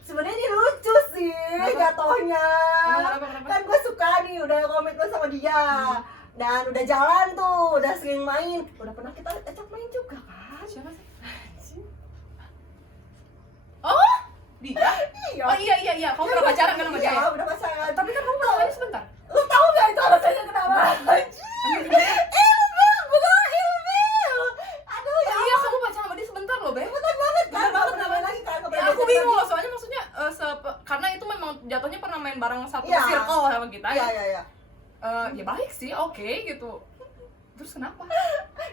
Sebenarnya ini lucu sih jatuhnya. Kenapa? Kan gue suka nih, udah komitmen sama dia. Dan udah jalan tuh, udah sering main. Udah pernah kita ajak main juga kan? Siapa sih? Oh, dia. Iya. Oh iya. Kamu pernah pacaran kan sama dia? Iya, udah pacaran. Tapi kan kamu pacarannya sebentar. Lu tahu gak itu alasannya kenapa? Ilfil. Aduh ya. Iya, kamu pacaran sama dia sebentar loh, Be. Betul banget kan? Bener banget, Pernah main lagi kan? Ya, aku bingung loh, soalnya maksudnya karena itu memang jatuhnya pernah main bareng satu Iya. circle sama kita Iya. ya. Ya baik sih, oke gitu. Terus kenapa?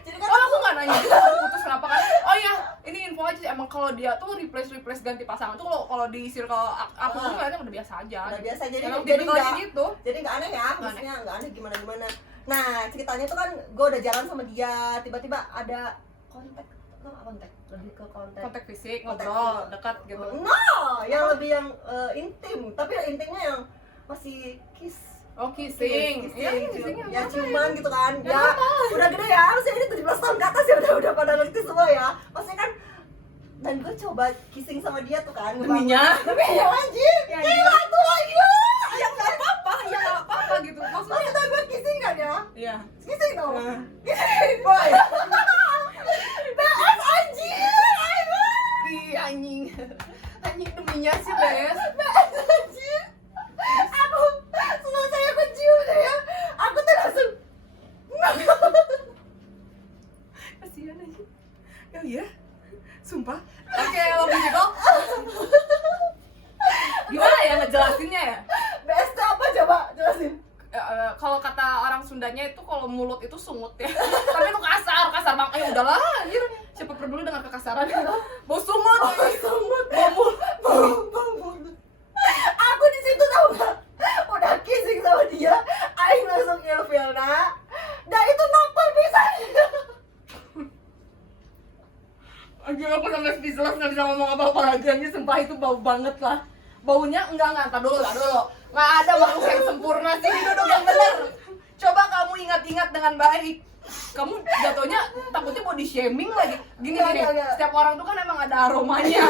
Jadi kan Oh, aku nggak nanya gitu, kamu putus kenapa kan? Oh iya, ini info aja sih, emang kalau dia tuh replace ganti pasangan tuh kalau di circle aku tuh ngeliatnya udah biasa aja. Udah biasa, jadi emang jadi kalau nggak gitu. jadi nggak aneh ya, maksudnya nggak aneh gimana. Nah ceritanya tuh kan gue udah jalan sama dia, tiba-tiba ada kontak lebih ke Kontak fisik, Kontak ngobrol, fisik. dekat gitu. No, yang lebih yang intim, tapi intimnya yang masih kiss. Oh, kissing. Ya, kissing ya ciuman gitu kan. Ya, Ya, udah gede ya, maksudnya ini 17 tahun ke atas ya udah pada ngerti semua ya. Maksudnya kan dan gue coba kissing sama dia tuh kan. Deminya anjir. Ya, Gila tuh aja. ya nggak apa-apa gitu. Maksudnya gue kissing kan ya? Iya. Kissing dong. Nah. Kissing boy. BS anjir. Ih, anjing deminya sih, Bes. BS anjir. Aku selesai aku cium deh ya. Aku tuh langsung Kasihan aja. Oh iya. Sumpah. Oke, lo gitu. Gimana ya ngejelasinnya ya? BS tuh apa coba jelasin. Kalau kata orang Sundanya itu kalau mulut itu sungut ya. Tapi itu kasar banget. Udahlah, anjir. Siapa peduli dengan kekasaran? Bau sungut. Bau mulut. Aku di situ tau gak? Udah kissing sama dia, aing langsung ilfil nah. Dan itu napal bisa. Anjir, aku sampai speechless, nggak bisa ngomong apa-apa lagi. Anjir, sumpah itu bau banget lah. Baunya enggak, tar dulu. Nggak ada makhluk yang sempurna sih, duduk yang bener. Coba kamu ingat-ingat dengan baik. Kamu jatuhnya takutnya body shaming lagi. Gini, Enggak. setiap orang tuh kan emang ada aromanya.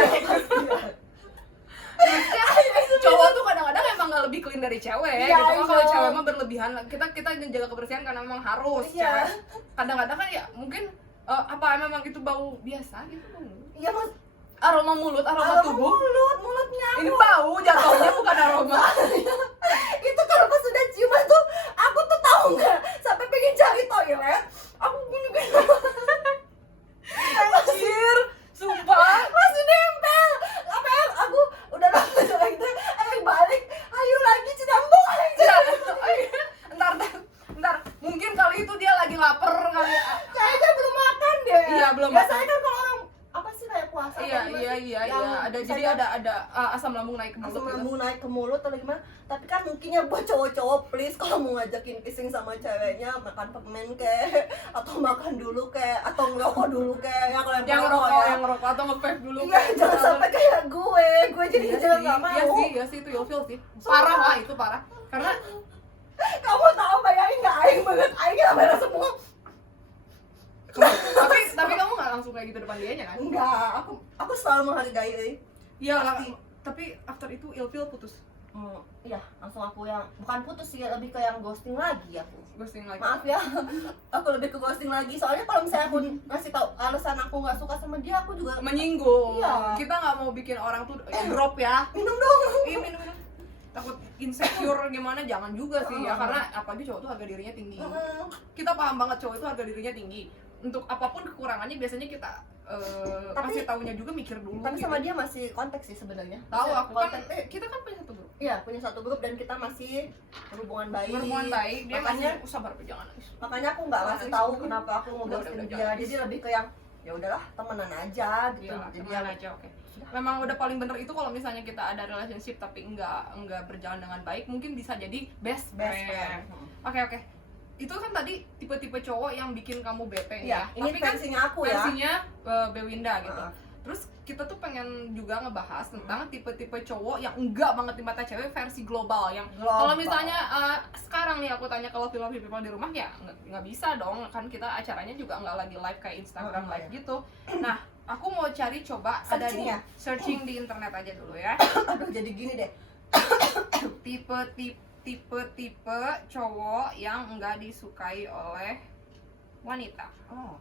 Maksudnya, cowok tuh kadang-kadang emang nggak lebih clean dari cewek, Iya, gitu. Kalau iya. cewek mah berlebihan, kita menjaga kebersihan karena memang harus. Iya. Cewek kadang-kadang kan ya mungkin apa memang itu bau biasa gitu kan? Iya mas, Aroma mulut, aroma tubuh. mulutnya Ini bau jatuhnya bukan aroma. itu kalau pas sudah ciuman tuh, aku tuh tahu nggak sampai pengen cari toilet. Aku gini. Anjir, sumpah. Masih nempel. Apa ya? Aku udah lama jalan gitu. Ayo balik. Ayo lagi cidambung. Ntar, mungkin kali itu dia lagi lapar kali. Kayaknya belum makan deh. Iya, belum Biasanya makan. kan kalau orang apa sih kayak puasa? Iya. apa gimana sih? Yang Ada jadi misalnya ada asam lambung naik ke mulut. asam gitu. lambung naik ke mulut atau gimana? Tapi kan mungkinnya buat cowok-cowok please kalau mau ngajakin kissing sama ceweknya makan permen kek atau makan dulu kek atau ngerokok dulu kek ya kalau Yang perokok ngerokok, ya. yang ngerokok atau nge-vape dulu. Iya, jangan sampai kayak gue jadi jangan nggak mau. Iya sih itu ilfil sih. Parah lah itu parah. Karena Kamu tahu bayangin nggak aing banget, aing kamera semua. tapi kamu nggak langsung kayak gitu depan dianya kan? Enggak, aku selalu menghargai. Iya, Pasti. tapi after itu ilfil putus. Iya, langsung aku yang bukan putus sih, lebih ke yang ghosting lagi aku. Ghosting lagi. Maaf ya, aku lebih ke ghosting lagi. Soalnya kalau misalnya aku ngasih tahu alasan aku nggak suka sama dia, aku juga Menyinggung. Iya. Kita nggak mau bikin orang tuh drop ya. minum dong. Iya, minum. Takut insecure gimana, jangan juga sih ya, Oh. karena apalagi cowok tuh harga dirinya tinggi. Mm-mm. Kita paham banget cowok itu harga dirinya tinggi. Untuk apapun kekurangannya biasanya kita Tapi- kasih taunya juga mikir dulu. Tapi gitu. sama dia masih konteks sih sebenarnya. Tahu Maksudnya aku kan kontak- kita kan punya satu grup. Iya, punya satu grup dan kita masih berhubungan baik. Berhubungan baik, dia Makanya masih sabar jangan nangis. makanya aku nggak ngasih tahu kenapa aku ngeghosting Udah, dia. jangan. Jadi lebih ke yang ya udahlah temenan aja gitu. Iya, Jadi temenan aja, oke. Memang udah paling bener itu kalau misalnya kita ada relationship tapi enggak berjalan dengan baik, mungkin bisa jadi best best friend. friend. Oke. Itu kan tadi tipe-tipe cowok yang bikin kamu bete nih Iya, ya. ini Tapi kan versinya aku ya. versinya Bewinda gitu. Ah. Terus kita tuh pengen juga ngebahas tentang tipe-tipe cowok yang enggak banget di mata cewek versi global yang Global. kalau misalnya sekarang nih aku tanya kalau film people di rumah ya nggak bisa dong, kan kita acaranya juga nggak lagi live kayak Instagram Oh, live iya. gitu. Nah, aku mau cari coba ada Searching di ya? searching di internet aja dulu ya. Aduh jadi gini deh. Tipe cowok yang enggak disukai oleh wanita. Oh,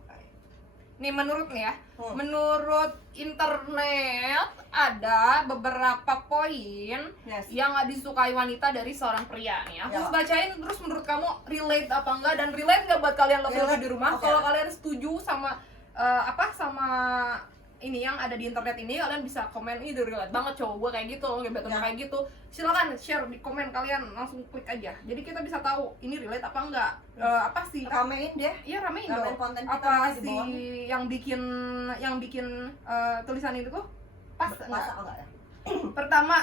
Nih menurut nih ya, menurut menurut internet ada beberapa poin yes. yang nggak disukai wanita dari seorang pria nih. Aku Ya. bacain terus menurut kamu relate apa enggak, dan relate nggak buat kalian lebih Relate, di rumah. oke. Kalau kalian setuju sama sama ini yang ada di internet ini, kalian bisa komen, ini relate banget cowok gue kayak gitu loh, gebetan kayak gitu. Silakan share di komen kalian, langsung klik aja. Jadi kita bisa tahu ini relate apa enggak. Apa sih? Ramein deh. Iya, ramein Ramein dong. konten kita Apa di sih bawahnya. yang bikin tulisan itu tuh pas enggak? Enggak ya? Pertama,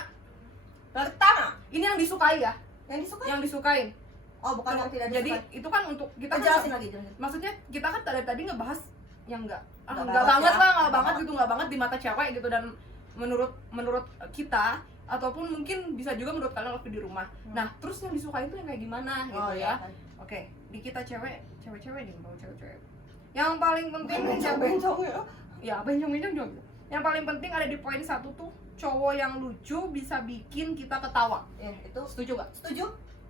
ini yang disukai ya, Yang disuka? yang disukain. Oh, bukan yang tidak Jadi disukai. itu kan untuk kita Jelasin kan, lagi, jelasin. maksudnya kita kan dari tadi ngebahas yang enggak Enggak banget ya. lah, enggak Enggak banget banget. gitu, enggak banget di mata cewek gitu. Dan menurut kita ataupun mungkin bisa juga menurut kalian waktu di rumah. Nah, terus yang disukai itu yang kayak gimana gitu Oh, ya. iya. Oke, di kita cewek-cewek nih, mau cewek-cewek. Yang paling penting Bencong ya. ya bencong-bencong juga. Yang paling penting ada di poin 1 tuh, cowok yang lucu bisa bikin kita ketawa. Ya, itu Setuju gak? setuju?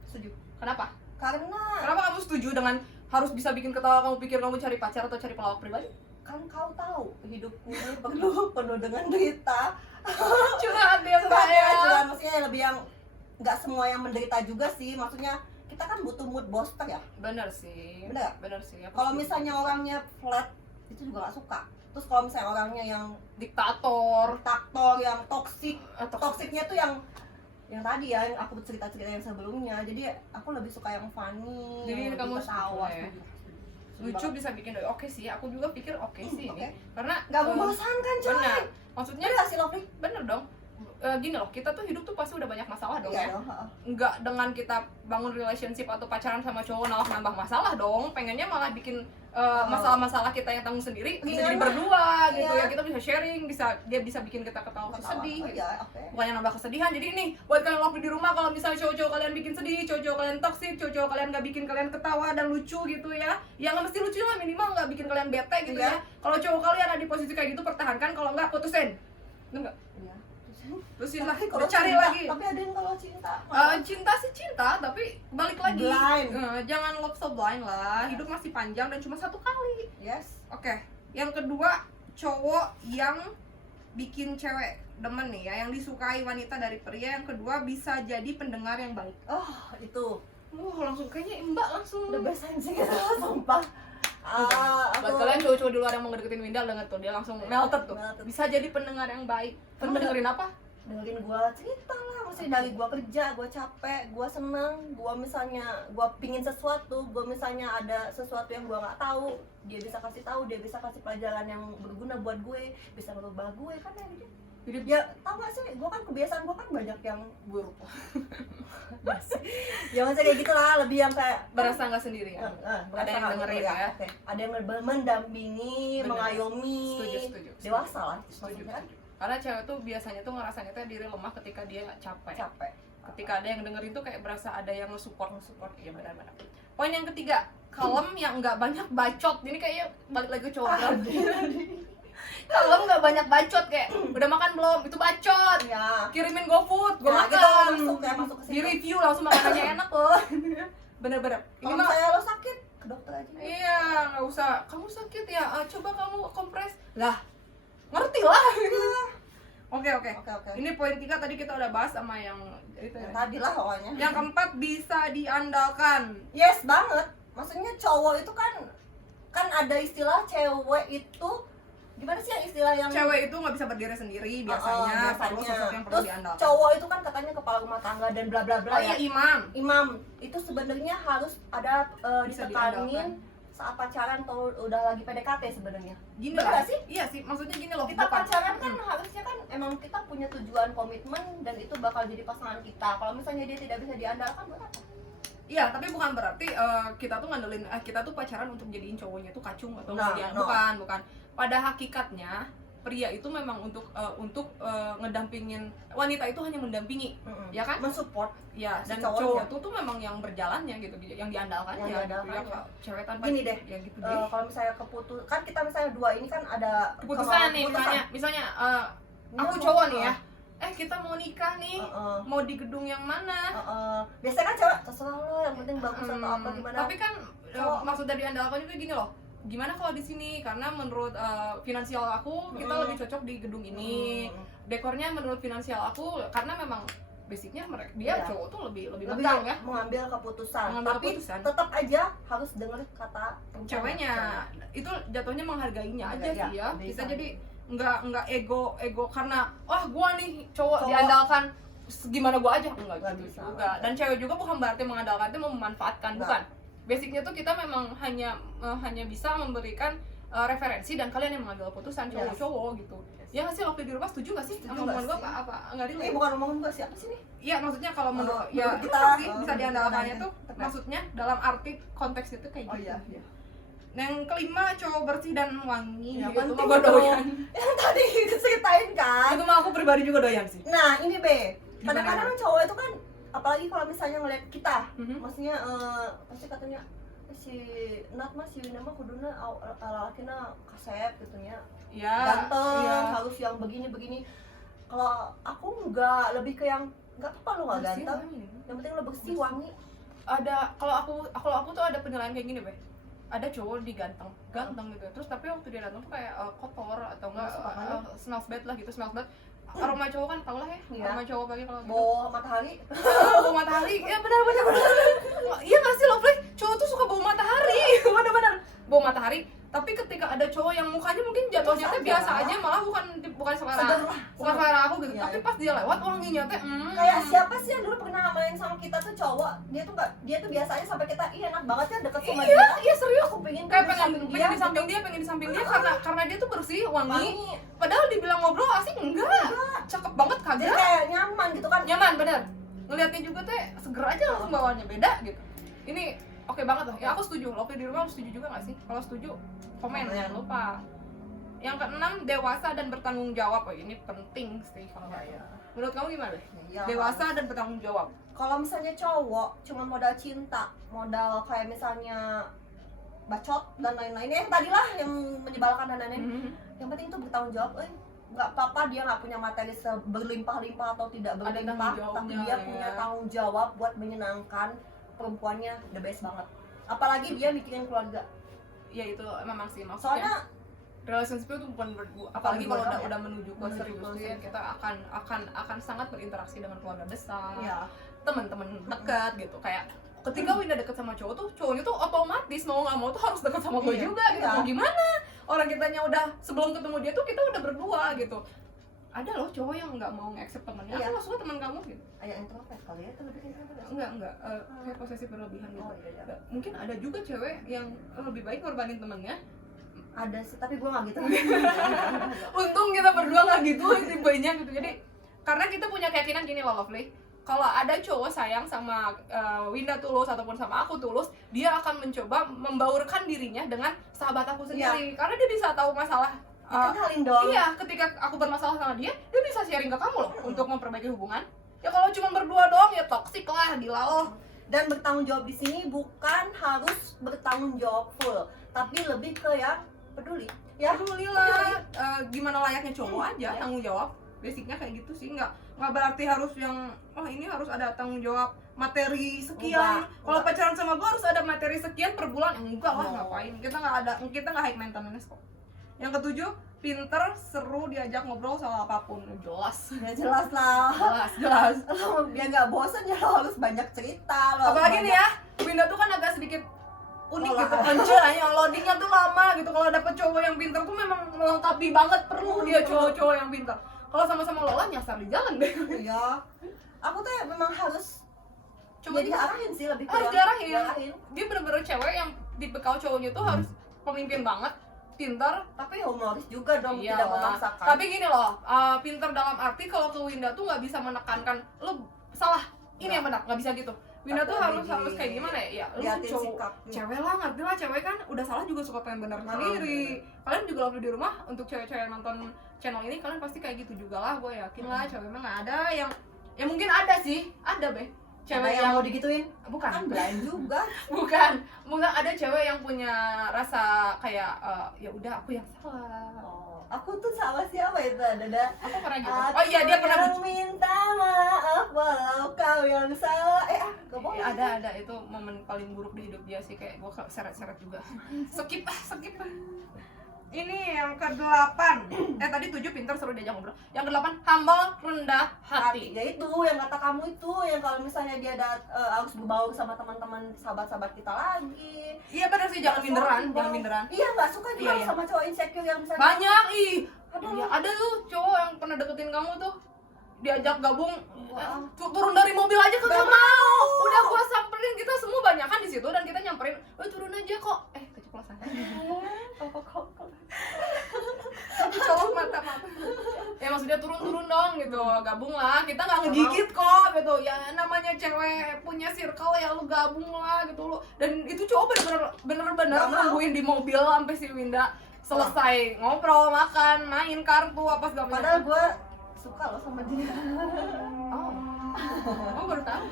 Setuju. Kenapa? Karena Kenapa kamu setuju dengan harus bisa bikin ketawa? Kamu pikir kamu cari pacar atau cari pelawak pribadi? kan kau tahu hidupku ini penuh dengan derita. Curhat ya, Mbak Enggak ya. ya, maksudnya lebih yang nggak semua yang menderita juga sih. Maksudnya kita kan butuh mood booster ya. Bener sih. Bener. Bener sih. Aku Kalau setuju. misalnya orangnya flat itu juga nggak suka. Terus kalau misalnya orangnya yang diktator taktor, yang toksik, atau toksiknya tuh yang tadi ya, yang aku cerita-cerita yang sebelumnya. Jadi aku lebih suka yang funny. Jadi yang kamu lebih ketawa. setuju ya? Setuju. lucu bisa bikin doi. Oke sih, aku juga pikir oke sih Oke. ini. Karena Nggak membosankan coy. bener. Maksudnya Bener nggak sih Lovely? bener dong. Gini loh, kita tuh hidup tuh pasti udah banyak masalah dong ya. Iya dong. heeh. Nggak dengan kita bangun relationship atau pacaran sama cowok nambah masalah dong. Pengennya malah bikin masalah-masalah kita yang tanggung sendiri bisa Iya, jadi berdua gitu iya. ya. Kita bisa sharing, dia bisa bikin kita ketawa sedih Oh, gitu. iya, oke. Bukannya nambah kesedihan. Jadi nih buat kalian love di rumah, kalau misalnya cowok-cowok kalian bikin sedih, cowok-cowok kalian toksik, cowok-cowok kalian nggak bikin kalian ketawa dan lucu gitu ya, ya nggak mesti lucu lah, minimal nggak bikin kalian bete gitu Iya. ya. Kalau cowok kalian ada di posisi kayak gitu, pertahankan. Kalau nggak, putusin. Bener nggak? Iya. Terusin lah, Tapi kalau cari cinta- lagi. Tapi ada yang kalau cinta Cinta sih cinta, tapi balik lagi. Blind. Jangan love so blind lah. Hidup masih panjang dan cuma satu kali. yes. Oke, yang kedua, cowok yang bikin cewek demen nih ya, yang disukai wanita dari pria. Yang kedua, bisa jadi pendengar yang baik. Oh, itu Langsung kayaknya Mbak langsung. the best anjing itu sumpah. Buat Aku kalian cowok-cowok di luar yang mau ngedeketin Winda, denger tuh, dia langsung melted tuh. Melted. Bisa jadi pendengar yang baik. Kamu dengerin apa? dengerin gua cerita lah, maksudnya dari gua kerja, gua capek, gua seneng, gua misalnya gua pingin sesuatu, gua misalnya ada sesuatu yang gua nggak tahu, dia bisa kasih tahu, dia bisa kasih pelajaran yang berguna buat gue, bisa merubah gue kan ya. Jadi Ya tau gak sih, gua kan kebiasaan gua kan banyak yang buruk. Ya maksudnya kayak gitulah, lebih yang kayak berasa nggak sendiri ya? berasa yang nggak dengerin gitu ya. Oke. Ada yang mendampingi, Bener. mengayomi, Setuju. dewasa lah, Setuju. maksudnya kan Karena cewek tuh biasanya tuh ngerasanya tuh diri lemah ketika dia capek. capek. Ketika ada yang dengerin tuh kayak berasa ada yang nge-support. Iya benar-benar. Poin yang ketiga, kalem yang nggak banyak bacot. Ini kayaknya balik lagi ke cowok. Kalem nggak banyak bacot, kayak udah makan belum? Itu bacot. Ya. Kirimin GoFood, gue Ya, makan. gitu, masuk ke Di situ. review langsung makanannya enak loh. Bener-bener. Ini Kalau mah misalnya lo sakit, ke dokter aja. iya, nggak usah. Kamu sakit ya? Coba kamu kompres. Lah, ngerti lah. Oke. Oke. Ini poin 3 tadi kita udah bahas sama yang itu ya. Yang tadi lah pokoknya. Yang keempat, bisa diandalkan. Yes banget. Maksudnya cowok itu kan ada istilah cewek itu gimana sih yang istilah yang Cewek itu nggak bisa berdiri sendiri biasanya, perlu sosok yang perlu Terus diandalkan. cowok itu kan katanya kepala rumah tangga dan bla bla bla Oh ya. iya, imam. Imam itu sebenarnya harus ada Bisa ditekanin saat pacaran atau udah lagi PDKT sebenarnya. Gini Bener lah. nggak sih? Iya sih, maksudnya gini loh. Kita bukan- pacaran kan harusnya kan emang kita punya tujuan komitmen dan itu bakal jadi pasangan kita. Kalau misalnya dia tidak bisa diandalkan buat apa? Iya, tapi bukan berarti kita tuh ngandelin kita tuh pacaran untuk jadiin cowoknya tuh kacung atau No, dia. no. Bukan. Pada hakikatnya pria itu memang untuk ngedampingin wanita, itu hanya mendampingi, ya kan? Mensupport. Ya, Si dan cowoknya. cowok tuh memang yang berjalannya gitu, yang diandalkannya. Yang diandalkannya. Gitu ya, cewek tanpa Gini deh, ya gitu deh. Kalau misalnya kan kita misalnya dua ini kan ada Keputusan nih, misalnya aku cowok nih ya. Kita mau nikah nih. Mau di gedung yang mana? Biasanya kan cewek terserah lo, yang penting bagus atau apa gimana. Tapi kan Cowok- maksud dari diandalkan juga gini loh. Gimana kalau di sini, karena menurut finansial aku kita lebih cocok di gedung ini. Dekornya menurut finansial aku, karena memang basicnya dia Iya. cowok tuh lebih lebih megang ya mengambil keputusan. Mengambil Tapi keputusan. tetap aja harus dengar kata ceweknya. Itu jatuhnya menghargainya aja Iya, sih ya. bisa. Bisa jadi nggak ego karena gua nih cowok Cowok. diandalkan gimana gua aja, enggak Nggak gitu bisa. juga. Dan cewek juga bukan berarti mengandalkan itu memanfaatkan, Nggak. bukan. Basicnya tuh kita memang hanya bisa memberikan referensi dan kalian yang mengambil keputusan, cowok-cowok gitu. Ya nggak sih, waktu di rumah setuju nggak sih Setuju sama nggak omongan gua sih? apa enggak Ini bukan omongan gue, siapa sih nih? Iya, maksudnya kalau menurut Menurut ya kita, kita sih bisa menurut diandalkannya kita tuh nanti. maksudnya dalam arti konteks itu kayak Oh gitu. iya, iya. Yang kelima, cowok bersih dan wangi. Ya, Gitu penting mah gua tuh. doyan. Yang tadi diceritain kan. Itu mah aku pribadi juga doyan sih. Nah ini Be, Gimana? kadang-kadang kan cowok itu kan, apalagi kalau misalnya ngeliat kita, Mhm. maksudnya pasti katanya si Nat mah si Wina mah kuduna lalakina kasep gitu nya, Ya, ganteng, iya. harus yang begini-begini. Kalau aku nggak, lebih ke yang nggak apa lo nggak Bersih, ganteng, wangi. yang penting lo bersih wangi. Ada kalau aku tuh ada penilaian kayak gini, Be. Ada cowok ganteng gitu. Terus tapi waktu dia datang tuh kayak kotor atau enggak Masuk akal. smells bad lah gitu, smells bad. Aroma cowok kan tau lah ya, Iya. aroma cowok pagi kalau gitu. Bau matahari. Bau matahari, ya benar. Iya nggak sih Lovely, cowok tuh suka bau matahari, benar-benar bau matahari. Tapi ketika ada cowok yang mukanya mungkin jatuhnya teh biasa aja, malah bukan selera Segar lah. selera aku gitu. Iya, Tapi iya. pas dia lewat wanginya teh, Kayak siapa sih yang dulu pernah main sama kita tuh cowok, dia tuh nggak, dia tuh biasa aja sampai kita enak banget ya deket sama dia. Iya serius. Aku pengen Kayak tuh di samping pengen di samping dia, pengen di samping dia karena dia tuh bersih, wangi. wangi. Padahal dibilang ngobrol asik enggak. Cakep banget Jadi kagak. kayak nyaman gitu kan. Nyaman bener. Ngeliatnya juga teh seger aja langsung bawaannya beda gitu. Ini oke banget loh. Ya aku setuju. Oke di rumah setuju juga nggak sih? Kalau setuju komen, jangan lupa. Yang keenam, dewasa dan bertanggung jawab. Oh, ini penting sih kalau Iya. menurut kamu gimana? Iya, Dewasa dan bertanggung jawab. kalau misalnya cowok cuma modal cinta, modal kayak misalnya bacot dan lain-lain, yang tadi lah yang menyebalkan dan lain-lain. Yang penting itu bertanggung jawab. Nggak apa-apa dia nggak punya materi berlimpah-limpah atau tidak Ada berlimpah, tanggung tapi jawabnya dia ya. punya tanggung jawab buat menyenangkan perempuannya, the best banget. Apalagi dia mikirin keluarga. Ya itu memang sih maksudnya. Soalnya Relationship itu bukan apalagi kalau berdoa ya. udah menuju ke Menuju serius ke tuh ya, serius. kita akan sangat berinteraksi dengan keluarga besar, ya, teman-teman dekat gitu. Kayak ketika Winda deket sama cowok tuh, cowoknya tuh otomatis mau nggak mau tuh harus deket sama gue Iya, juga gitu. iya. Mau gimana? Orang kitanya udah sebelum ketemu dia tuh kita udah berdua gitu. Ada loh cowok yang nggak mau nge-accept temannya. Iya. Aku nggak suka teman kamu gitu. yang introvert kali ya, itu lebih ke introvert. Enggak, kayak posesif berlebihan gitu. Oh, iya, iya. Mungkin ada juga cewek yang lebih baik ngorbanin temennya. Ada sih, tapi gue nggak gitu. Untung kita berdua nggak gitu tipenya gitu. Jadi karena kita punya keyakinan gini loh Lovely, kalau ada cowok sayang sama Winda tulus ataupun sama aku tulus, dia akan mencoba membaurkan dirinya dengan sahabat aku sendiri. Karena dia bisa tahu masalah. Kenalin dong. Iya, ketika aku bermasalah sama dia bisa sharing ke kamu loh untuk memperbaiki hubungan. Ya kalau cuma berdua doang ya toksik lah, gila loh. Dan bertanggung jawab di sini bukan harus bertanggung jawab full, tapi lebih ke yang peduli. Ya, Alhamdulillah, gimana layaknya cowok aja, tanggung jawab. Basicnya kayak gitu sih, nggak berarti harus yang ini harus ada tanggung jawab materi sekian. Kalau pacaran sama gua harus ada materi sekian per bulan, enggak lah, ngapain? Kita nggak high maintenance kok. Yang ketujuh, pinter, seru, diajak ngobrol soal apapun, jelas. ya jelas lah. Jelas. Lo biar nggak bosan ya lo harus banyak cerita lo. Apalagi nih ya, Winda tuh kan agak sedikit unik Lola. gitu, anjir, loadingnya tuh lama gitu. Kalau dapet cowok yang pinter tuh memang melengkapi banget, perlu dia cowok-cowok yang pinter. Kalau sama-sama Lola nyasar di jalan deh. Iya. Aku tuh memang harus Coba ya diarahin sih, lebih ke harus yang diarahin. Dia bener-bener cewek yang dibekal cowoknya tuh harus pemimpin banget, pinter. Tapi humoris juga dong, Iya tidak lah. memaksakan. Tapi gini loh, pinter dalam arti kalau ke Winda tuh nggak bisa menekankan lu salah, ini yang benar, nggak bisa gitu. Winda tuh Tapi harus kayak gimana ya? Ya lu liatin cowok, sikap. cewek lah, ngerti lah, cewek kan udah salah juga suka pengen bener sendiri. Kalian juga waktu di rumah untuk cewek-cewek yang nonton channel ini, kalian pasti kayak gitu juga lah, gue yakin lah. Cewek emang nggak ada yang, ya mungkin ada sih, ada Be. Cewek yang mau digituin bukan kan blind juga. bukan ada cewek yang punya rasa kayak ya udah aku yang salah. Aku tuh sama siapa itu, Dada? Aku pernah gitu. Aku Oh iya, dia pernah yang minta maaf walau kau yang salah. Kebong. ada itu momen paling buruk di hidup dia sih, kayak gua seret-seret juga. skip. Ini yang ke-8. Tadi 7 pintar, seru diajak ngobrol. Yang ke-8 humble, rendah hati. Ya itu yang kata kamu itu, yang kalau misalnya dia harus berbaur sama teman-teman sahabat-sahabat kita lagi. Iya benar sih, jangan minderan. Iya, nggak suka juga Iya. sama cowok insecure yang misalnya Banyak Ya ada tuh cowok yang pernah deketin kamu tuh, diajak gabung, Wah. turun dari mobil aja kagak mau. Udah gua samperin, kita semua banyakan di situ dan kita nyamperin, turun aja kok. Keceplosan. Kok. Colok mata. Ya maksudnya turun dong gitu, gabung lah. Kita nggak ngegigit kok gitu. Ya namanya cewek punya circle ya, lu gabung lah gitu lu. Dan itu cowok bener-bener nungguin di mobil sampai si Winda selesai ngobrol, makan, main kartu apa segala macam. Padahal gue suka loh sama dia. Oh baru tahu.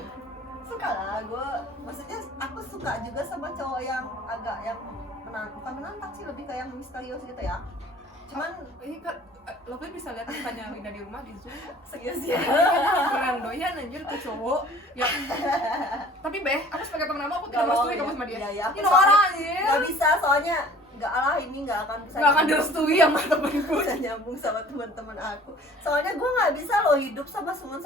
Suka lah gue, maksudnya aku suka juga sama cowok yang agak yang bukan menantang sih, lebih kayak misterius gitu ya. Cuman Ini kan lo bisa lihat mukanya Winda di rumah di Zoom. serius ya. Keren doyan anjir tuh cowok. Ya. Tapi aku sebagai teman kamu, aku tidak merestui kamu sama dia. Iya, Ini orang anjir. Gak bisa, soalnya ini nggak akan bisa. Nggak akan direstui sama temenku. Bisa nyambung sama teman-teman aku. Soalnya gue nggak bisa loh hidup sama cuma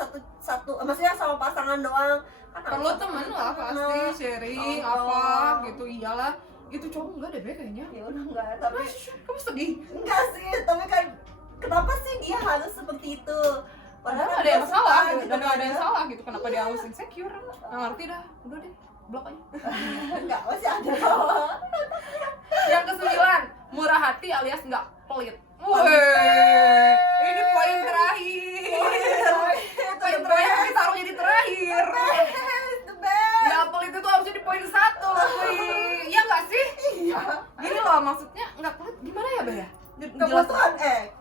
satu, maksudnya sama pasangan doang. Kan Perlu temen lah pasti, sharing apa gitu, iyalah. Itu cowok enggak deh kayaknya. Ya udah enggak, tapi Kamu sedih? enggak sih, tapi kan kenapa sih dia harus seperti itu? Padahal kan ada yang dia salah suka gitu, dan kan ada yang ya. salah gitu. Kenapa dia harus insecure? Nggak ngerti dah. Udah deh, blok aja. Enggak, masih ada kok. Yang kesembilan, murah hati alias nggak pelit. Wih, ini poin terakhir. Poin terakhir ditaruh jadi terakhir. The best. Nggak pelit itu harusnya di poin 1. Wih, iya nggak sih? Iya. Gini loh, maksudnya nggak pelit gimana ya, Beh ya? Kebutuhan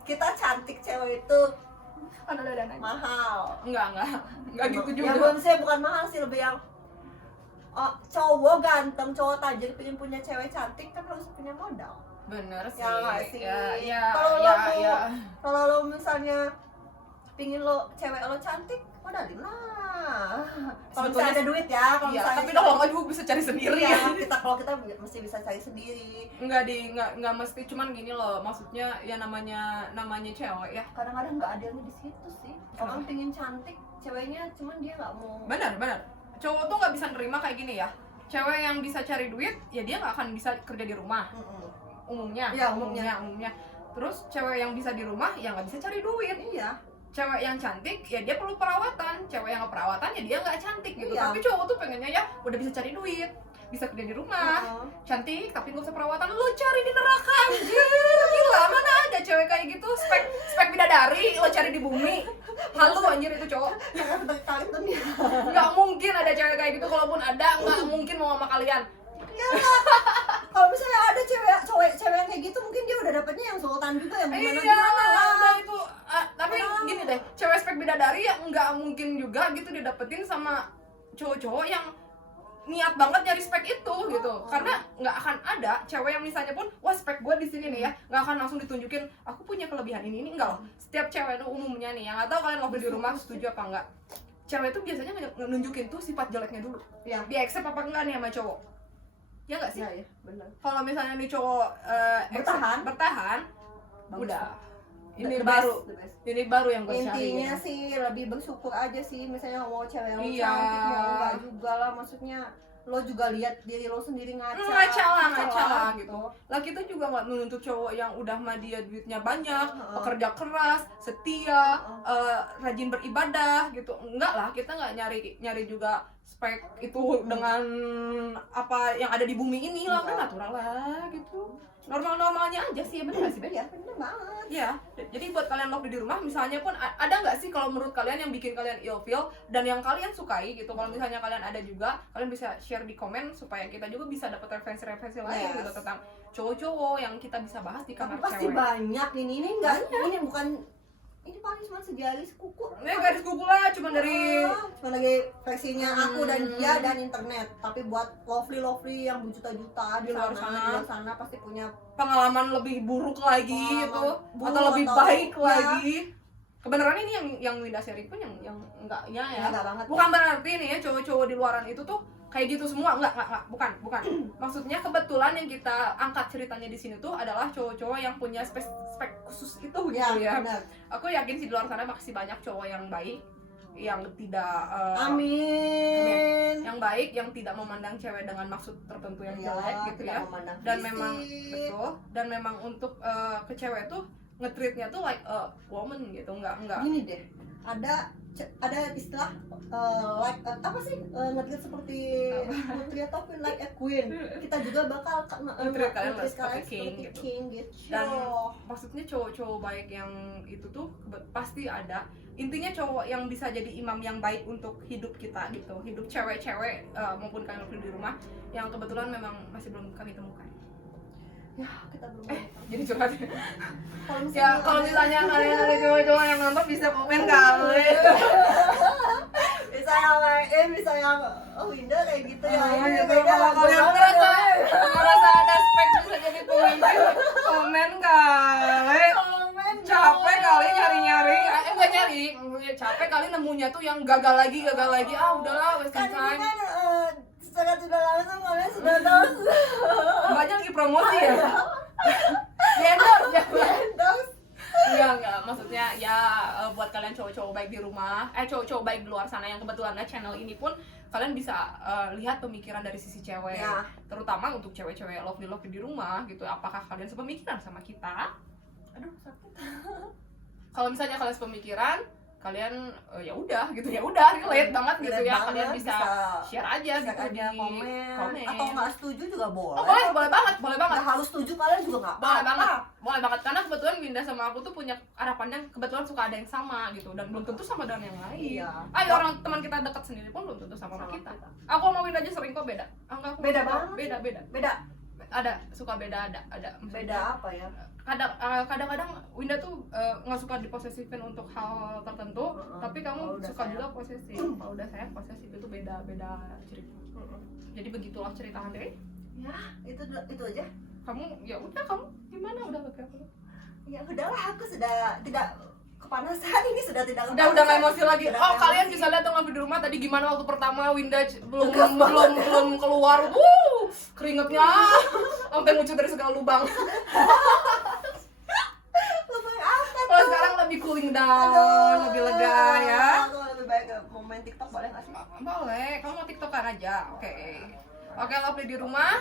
kita cantik cewek itu Kan ada dananya. mahal. Enggak gitu juga. Ya belum sih, bukan mahal sih, lebih yang cowok ganteng, cowok tajir pengen punya cewek cantik kan harus punya modal. Bener sih. Ya nggak sih? Ya. Kalau lo misalnya pingin lo cewek lo cantik, modalin lah. Kalau misalnya ada duit ya, kalau Iya, misalnya tapi dong lo juga bisa cari sendiri iya, ya. kalau kita mesti bisa cari sendiri. Enggak mesti, cuman gini loh, maksudnya ya namanya cewek ya. Kadang-kadang nggak adilnya di situ sih. Orang pingin cantik, ceweknya cuman dia nggak mau. Benar. Cowok tuh nggak bisa nerima kayak gini ya. Cewek yang bisa cari duit, ya dia nggak akan bisa kerja di rumah. Umumnya. Iya, umumnya. Terus cewek yang bisa di rumah, ya nggak bisa cari duit. Iya. Cewek yang cantik, ya dia perlu perawatan. Cewek yang nggak perawatan, ya dia nggak cantik gitu. Iya. Tapi cowok tuh pengennya ya udah bisa cari duit, bisa kerja di rumah, cantik tapi nggak usah perawatan. Lu cari di neraka anjir. Gila, mana ada cewek kayak gitu? Spek bidadari lo cari di bumi. Halu anjir itu cowok. Kali itu nih. Nggak mungkin ada cewek kayak gitu, kalaupun ada nggak mungkin mau sama kalian. Ya kalau misalnya ada cewek yang kayak gitu, mungkin dia udah dapetnya yang sultan juga, yang gimana Iya, lah. udah itu. Tapi gini deh, cewek spek bidadari ya nggak mungkin juga gitu didapetin sama cowok-cowok yang niat banget nyari spek itu gitu. Karena nggak akan ada cewek yang misalnya pun, wah spek gue di sini nih ya, nggak akan langsung ditunjukin aku punya kelebihan ini enggak loh. Setiap cewek itu umumnya nih, yang nggak tahu kalian ngobrol di rumah setuju apa enggak, cewek itu biasanya nunjukin tuh sifat jeleknya dulu. Iya. Di accept apa enggak nih sama cowok? Ya nggak sih? Iya, benar. Kalau misalnya nih cowok bertahan, Bagus. udah. The Ini best, baru, the best. ini baru yang gue cari. Intinya sih lebih bersyukur aja sih, misalnya mau cewek yang Iya. cantik mau enggak juga lah, maksudnya lo juga lihat diri lo sendiri ngaca ngaca lah gitu. Laki itu juga nggak menuntut cowok yang udah mah dia duitnya banyak, pekerja keras, setia, rajin beribadah gitu. Enggak lah, kita nggak nyari juga spek itu dengan apa yang ada di bumi ini lah, kan natural lah gitu. Normal-normalnya aja sih, ya bener sih, Ben? Iya, bener banget. Iya, jadi buat kalian love di rumah, misalnya pun ada nggak sih kalau menurut kalian yang bikin kalian ilfeel dan yang kalian sukai gitu? Kalau misalnya kalian ada juga, kalian bisa share di komen supaya kita juga bisa dapat referensi-referensi lain gitu tentang cowok-cowok yang kita bisa bahas di kamar Tapi pasti cewek. banyak ini enggak, ini bukan, ini paling cuma sejari sekuku. Ini garis kuku lah, cuma dari cuma lagi versinya aku dan dia dan internet, tapi buat lovely yang berjuta-juta di luar sana pasti punya pengalaman lebih buruk lagi gitu, buruk atau lebih atau baik ya. lagi. Kebenaran ini yang Winda sharing pun yang enggak ya. Enggak banget. Bukan berarti nih ya cowok-cowok di luaran itu tuh kayak gitu semua, enggak, bukan. Maksudnya kebetulan yang kita angkat ceritanya di sini tuh adalah cowok-cowok yang punya spek khusus itu gitu ya. Benar. Aku yakin sih di luar sana masih banyak cowok yang baik, yang tidak Amin. yang baik, yang tidak memandang cewek dengan maksud tertentu yang jelek gitu ya. Dan memang betul, dan memang untuk ke cewek tuh nge-treatnya tuh like a woman gitu, enggak. Gini deh, ada istilah like apa sih, nge-treat seperti putri atau queen, like a queen. Kita juga bakal Nge-treat kalian nge-treat seperti kalian king gitu. king gitu. Dan maksudnya cowok-cowok baik yang itu tuh pasti ada. Intinya cowok yang bisa jadi imam yang baik untuk hidup kita gitu, hidup cewek-cewek maupun kalian di rumah yang kebetulan memang masih belum kami temukan. Ya, kita belum Jadi curhat. kalau Ya kalau misalnya kalian ada cowok-cowok yang nonton bisa komen kali. bisa yang lain, bisa yang Winda kayak gitu ya. Ini Gitu. beda Kalau kalian merasa ada spek bisa jadi pemimpin, komen kali. komen Capek kali nyari-nyari, enggak nyari, capek kali nemunya tuh yang gagal lagi, udahlah wasting kan ini time. kan secara tidak langsung kalian sudah tahu. Mbaknya lagi promosi ya? Di endorse ya? Endorse. Enggak, maksudnya ya buat kalian cowok-cowok baik di rumah, cowok-cowok baik di luar sana yang kebetulan channel ini pun kalian bisa lihat pemikiran dari sisi cewek, Ya. terutama untuk cewek-cewek love di rumah gitu. Apakah kalian sepemikiran sama kita? Aduh, sakit. Kalau misalnya kalian sepemikiran, kalian ya udah gitu, ya udah relate banget gitu Relate ya, banget, kalian bisa share aja share gitu aja, di komen. Atau nggak setuju juga boleh. Oh boleh banget Nggak harus setuju, kalian juga nggak apa-apa. boleh banget karena kebetulan Winda sama aku tuh punya arah pandang kebetulan suka ada yang sama gitu, dan belum tentu sama dengan yang lain. Iya. Ayo orang teman kita dekat sendiri pun belum tentu sama kita. Aku sama Winda aja sering kok beda. Enggak, aku Beda suka. banget. Beda. Ada suka beda ada. Maksudnya, Beda apa ya? kadang-kadang Winda tuh nggak suka diposesifin untuk hal tertentu, tapi kamu Kalau udah suka sayang. juga posesif. Kalau udah sayang posesif itu beda cerita. Jadi begitulah cerita Andre. Ya, itu aja. Kamu ya udah, kamu gimana, udah lebih apa? Ya udahlah, aku sudah tidak kepanasan, ini sudah tidak Udah nggak emosi lagi. Udah Oh nggak kalian emosi. bisa lihat dong di rumah tadi gimana waktu pertama Winda belum Tegas banget. belum keluar. Keringetnya sampai ngucur dari segala lubang. Lebih apa Kalau tuh? sekarang lebih cooling down, Aduh, lebih lega ya. Aku lebih baik mau main TikTok, boleh nggak sih? Boleh, kamu mau tiktokan aja. Oke, lovely di rumah.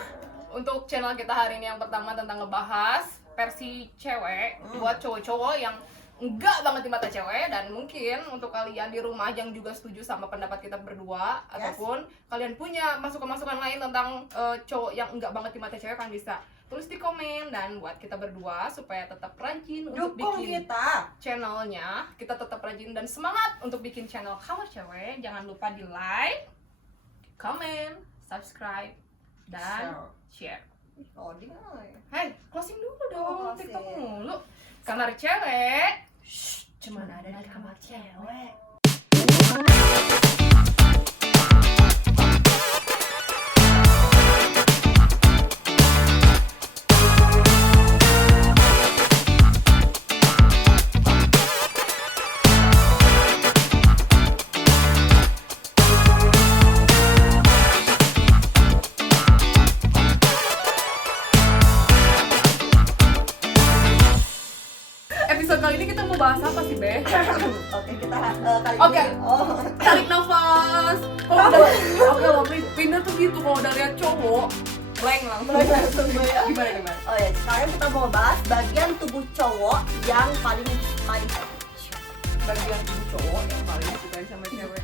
Untuk channel kita hari ini yang pertama tentang ngebahas versi cewek buat cowok-cowok yang enggak banget di mata cewek, dan mungkin untuk kalian di rumah yang juga setuju sama pendapat kita berdua, Yes. ataupun kalian punya masukan-masukan lain tentang cowok yang enggak banget di mata cewek, kan bisa tulis di komen. Dan buat kita berdua supaya tetap rajin untuk Dukung bikin kita. channelnya, kita tetap rajin dan semangat untuk bikin channel Kamar Cewek. Jangan lupa di like, comment, subscribe, dan share. Oh, di mana ya? Hey, closing dulu dong, Oh, closing. TikTok mulu. Kamar Cewek, cuma ada di Kamar Cewek. Episode kali ini kita mau bahas apa sih, Be? Oke, kita kali Oke. ini. Oh, Tarik nafas. Kalau udah, oke loh, Winda tuh gitu kalau udah lihat cowok, blank langsung. mulai langsung gue ya. Gimana? Oh ya, sekarang kita mau bahas bagian tubuh cowok yang paling disukai. Bagian tubuh cowok yang paling disukai sama cewek.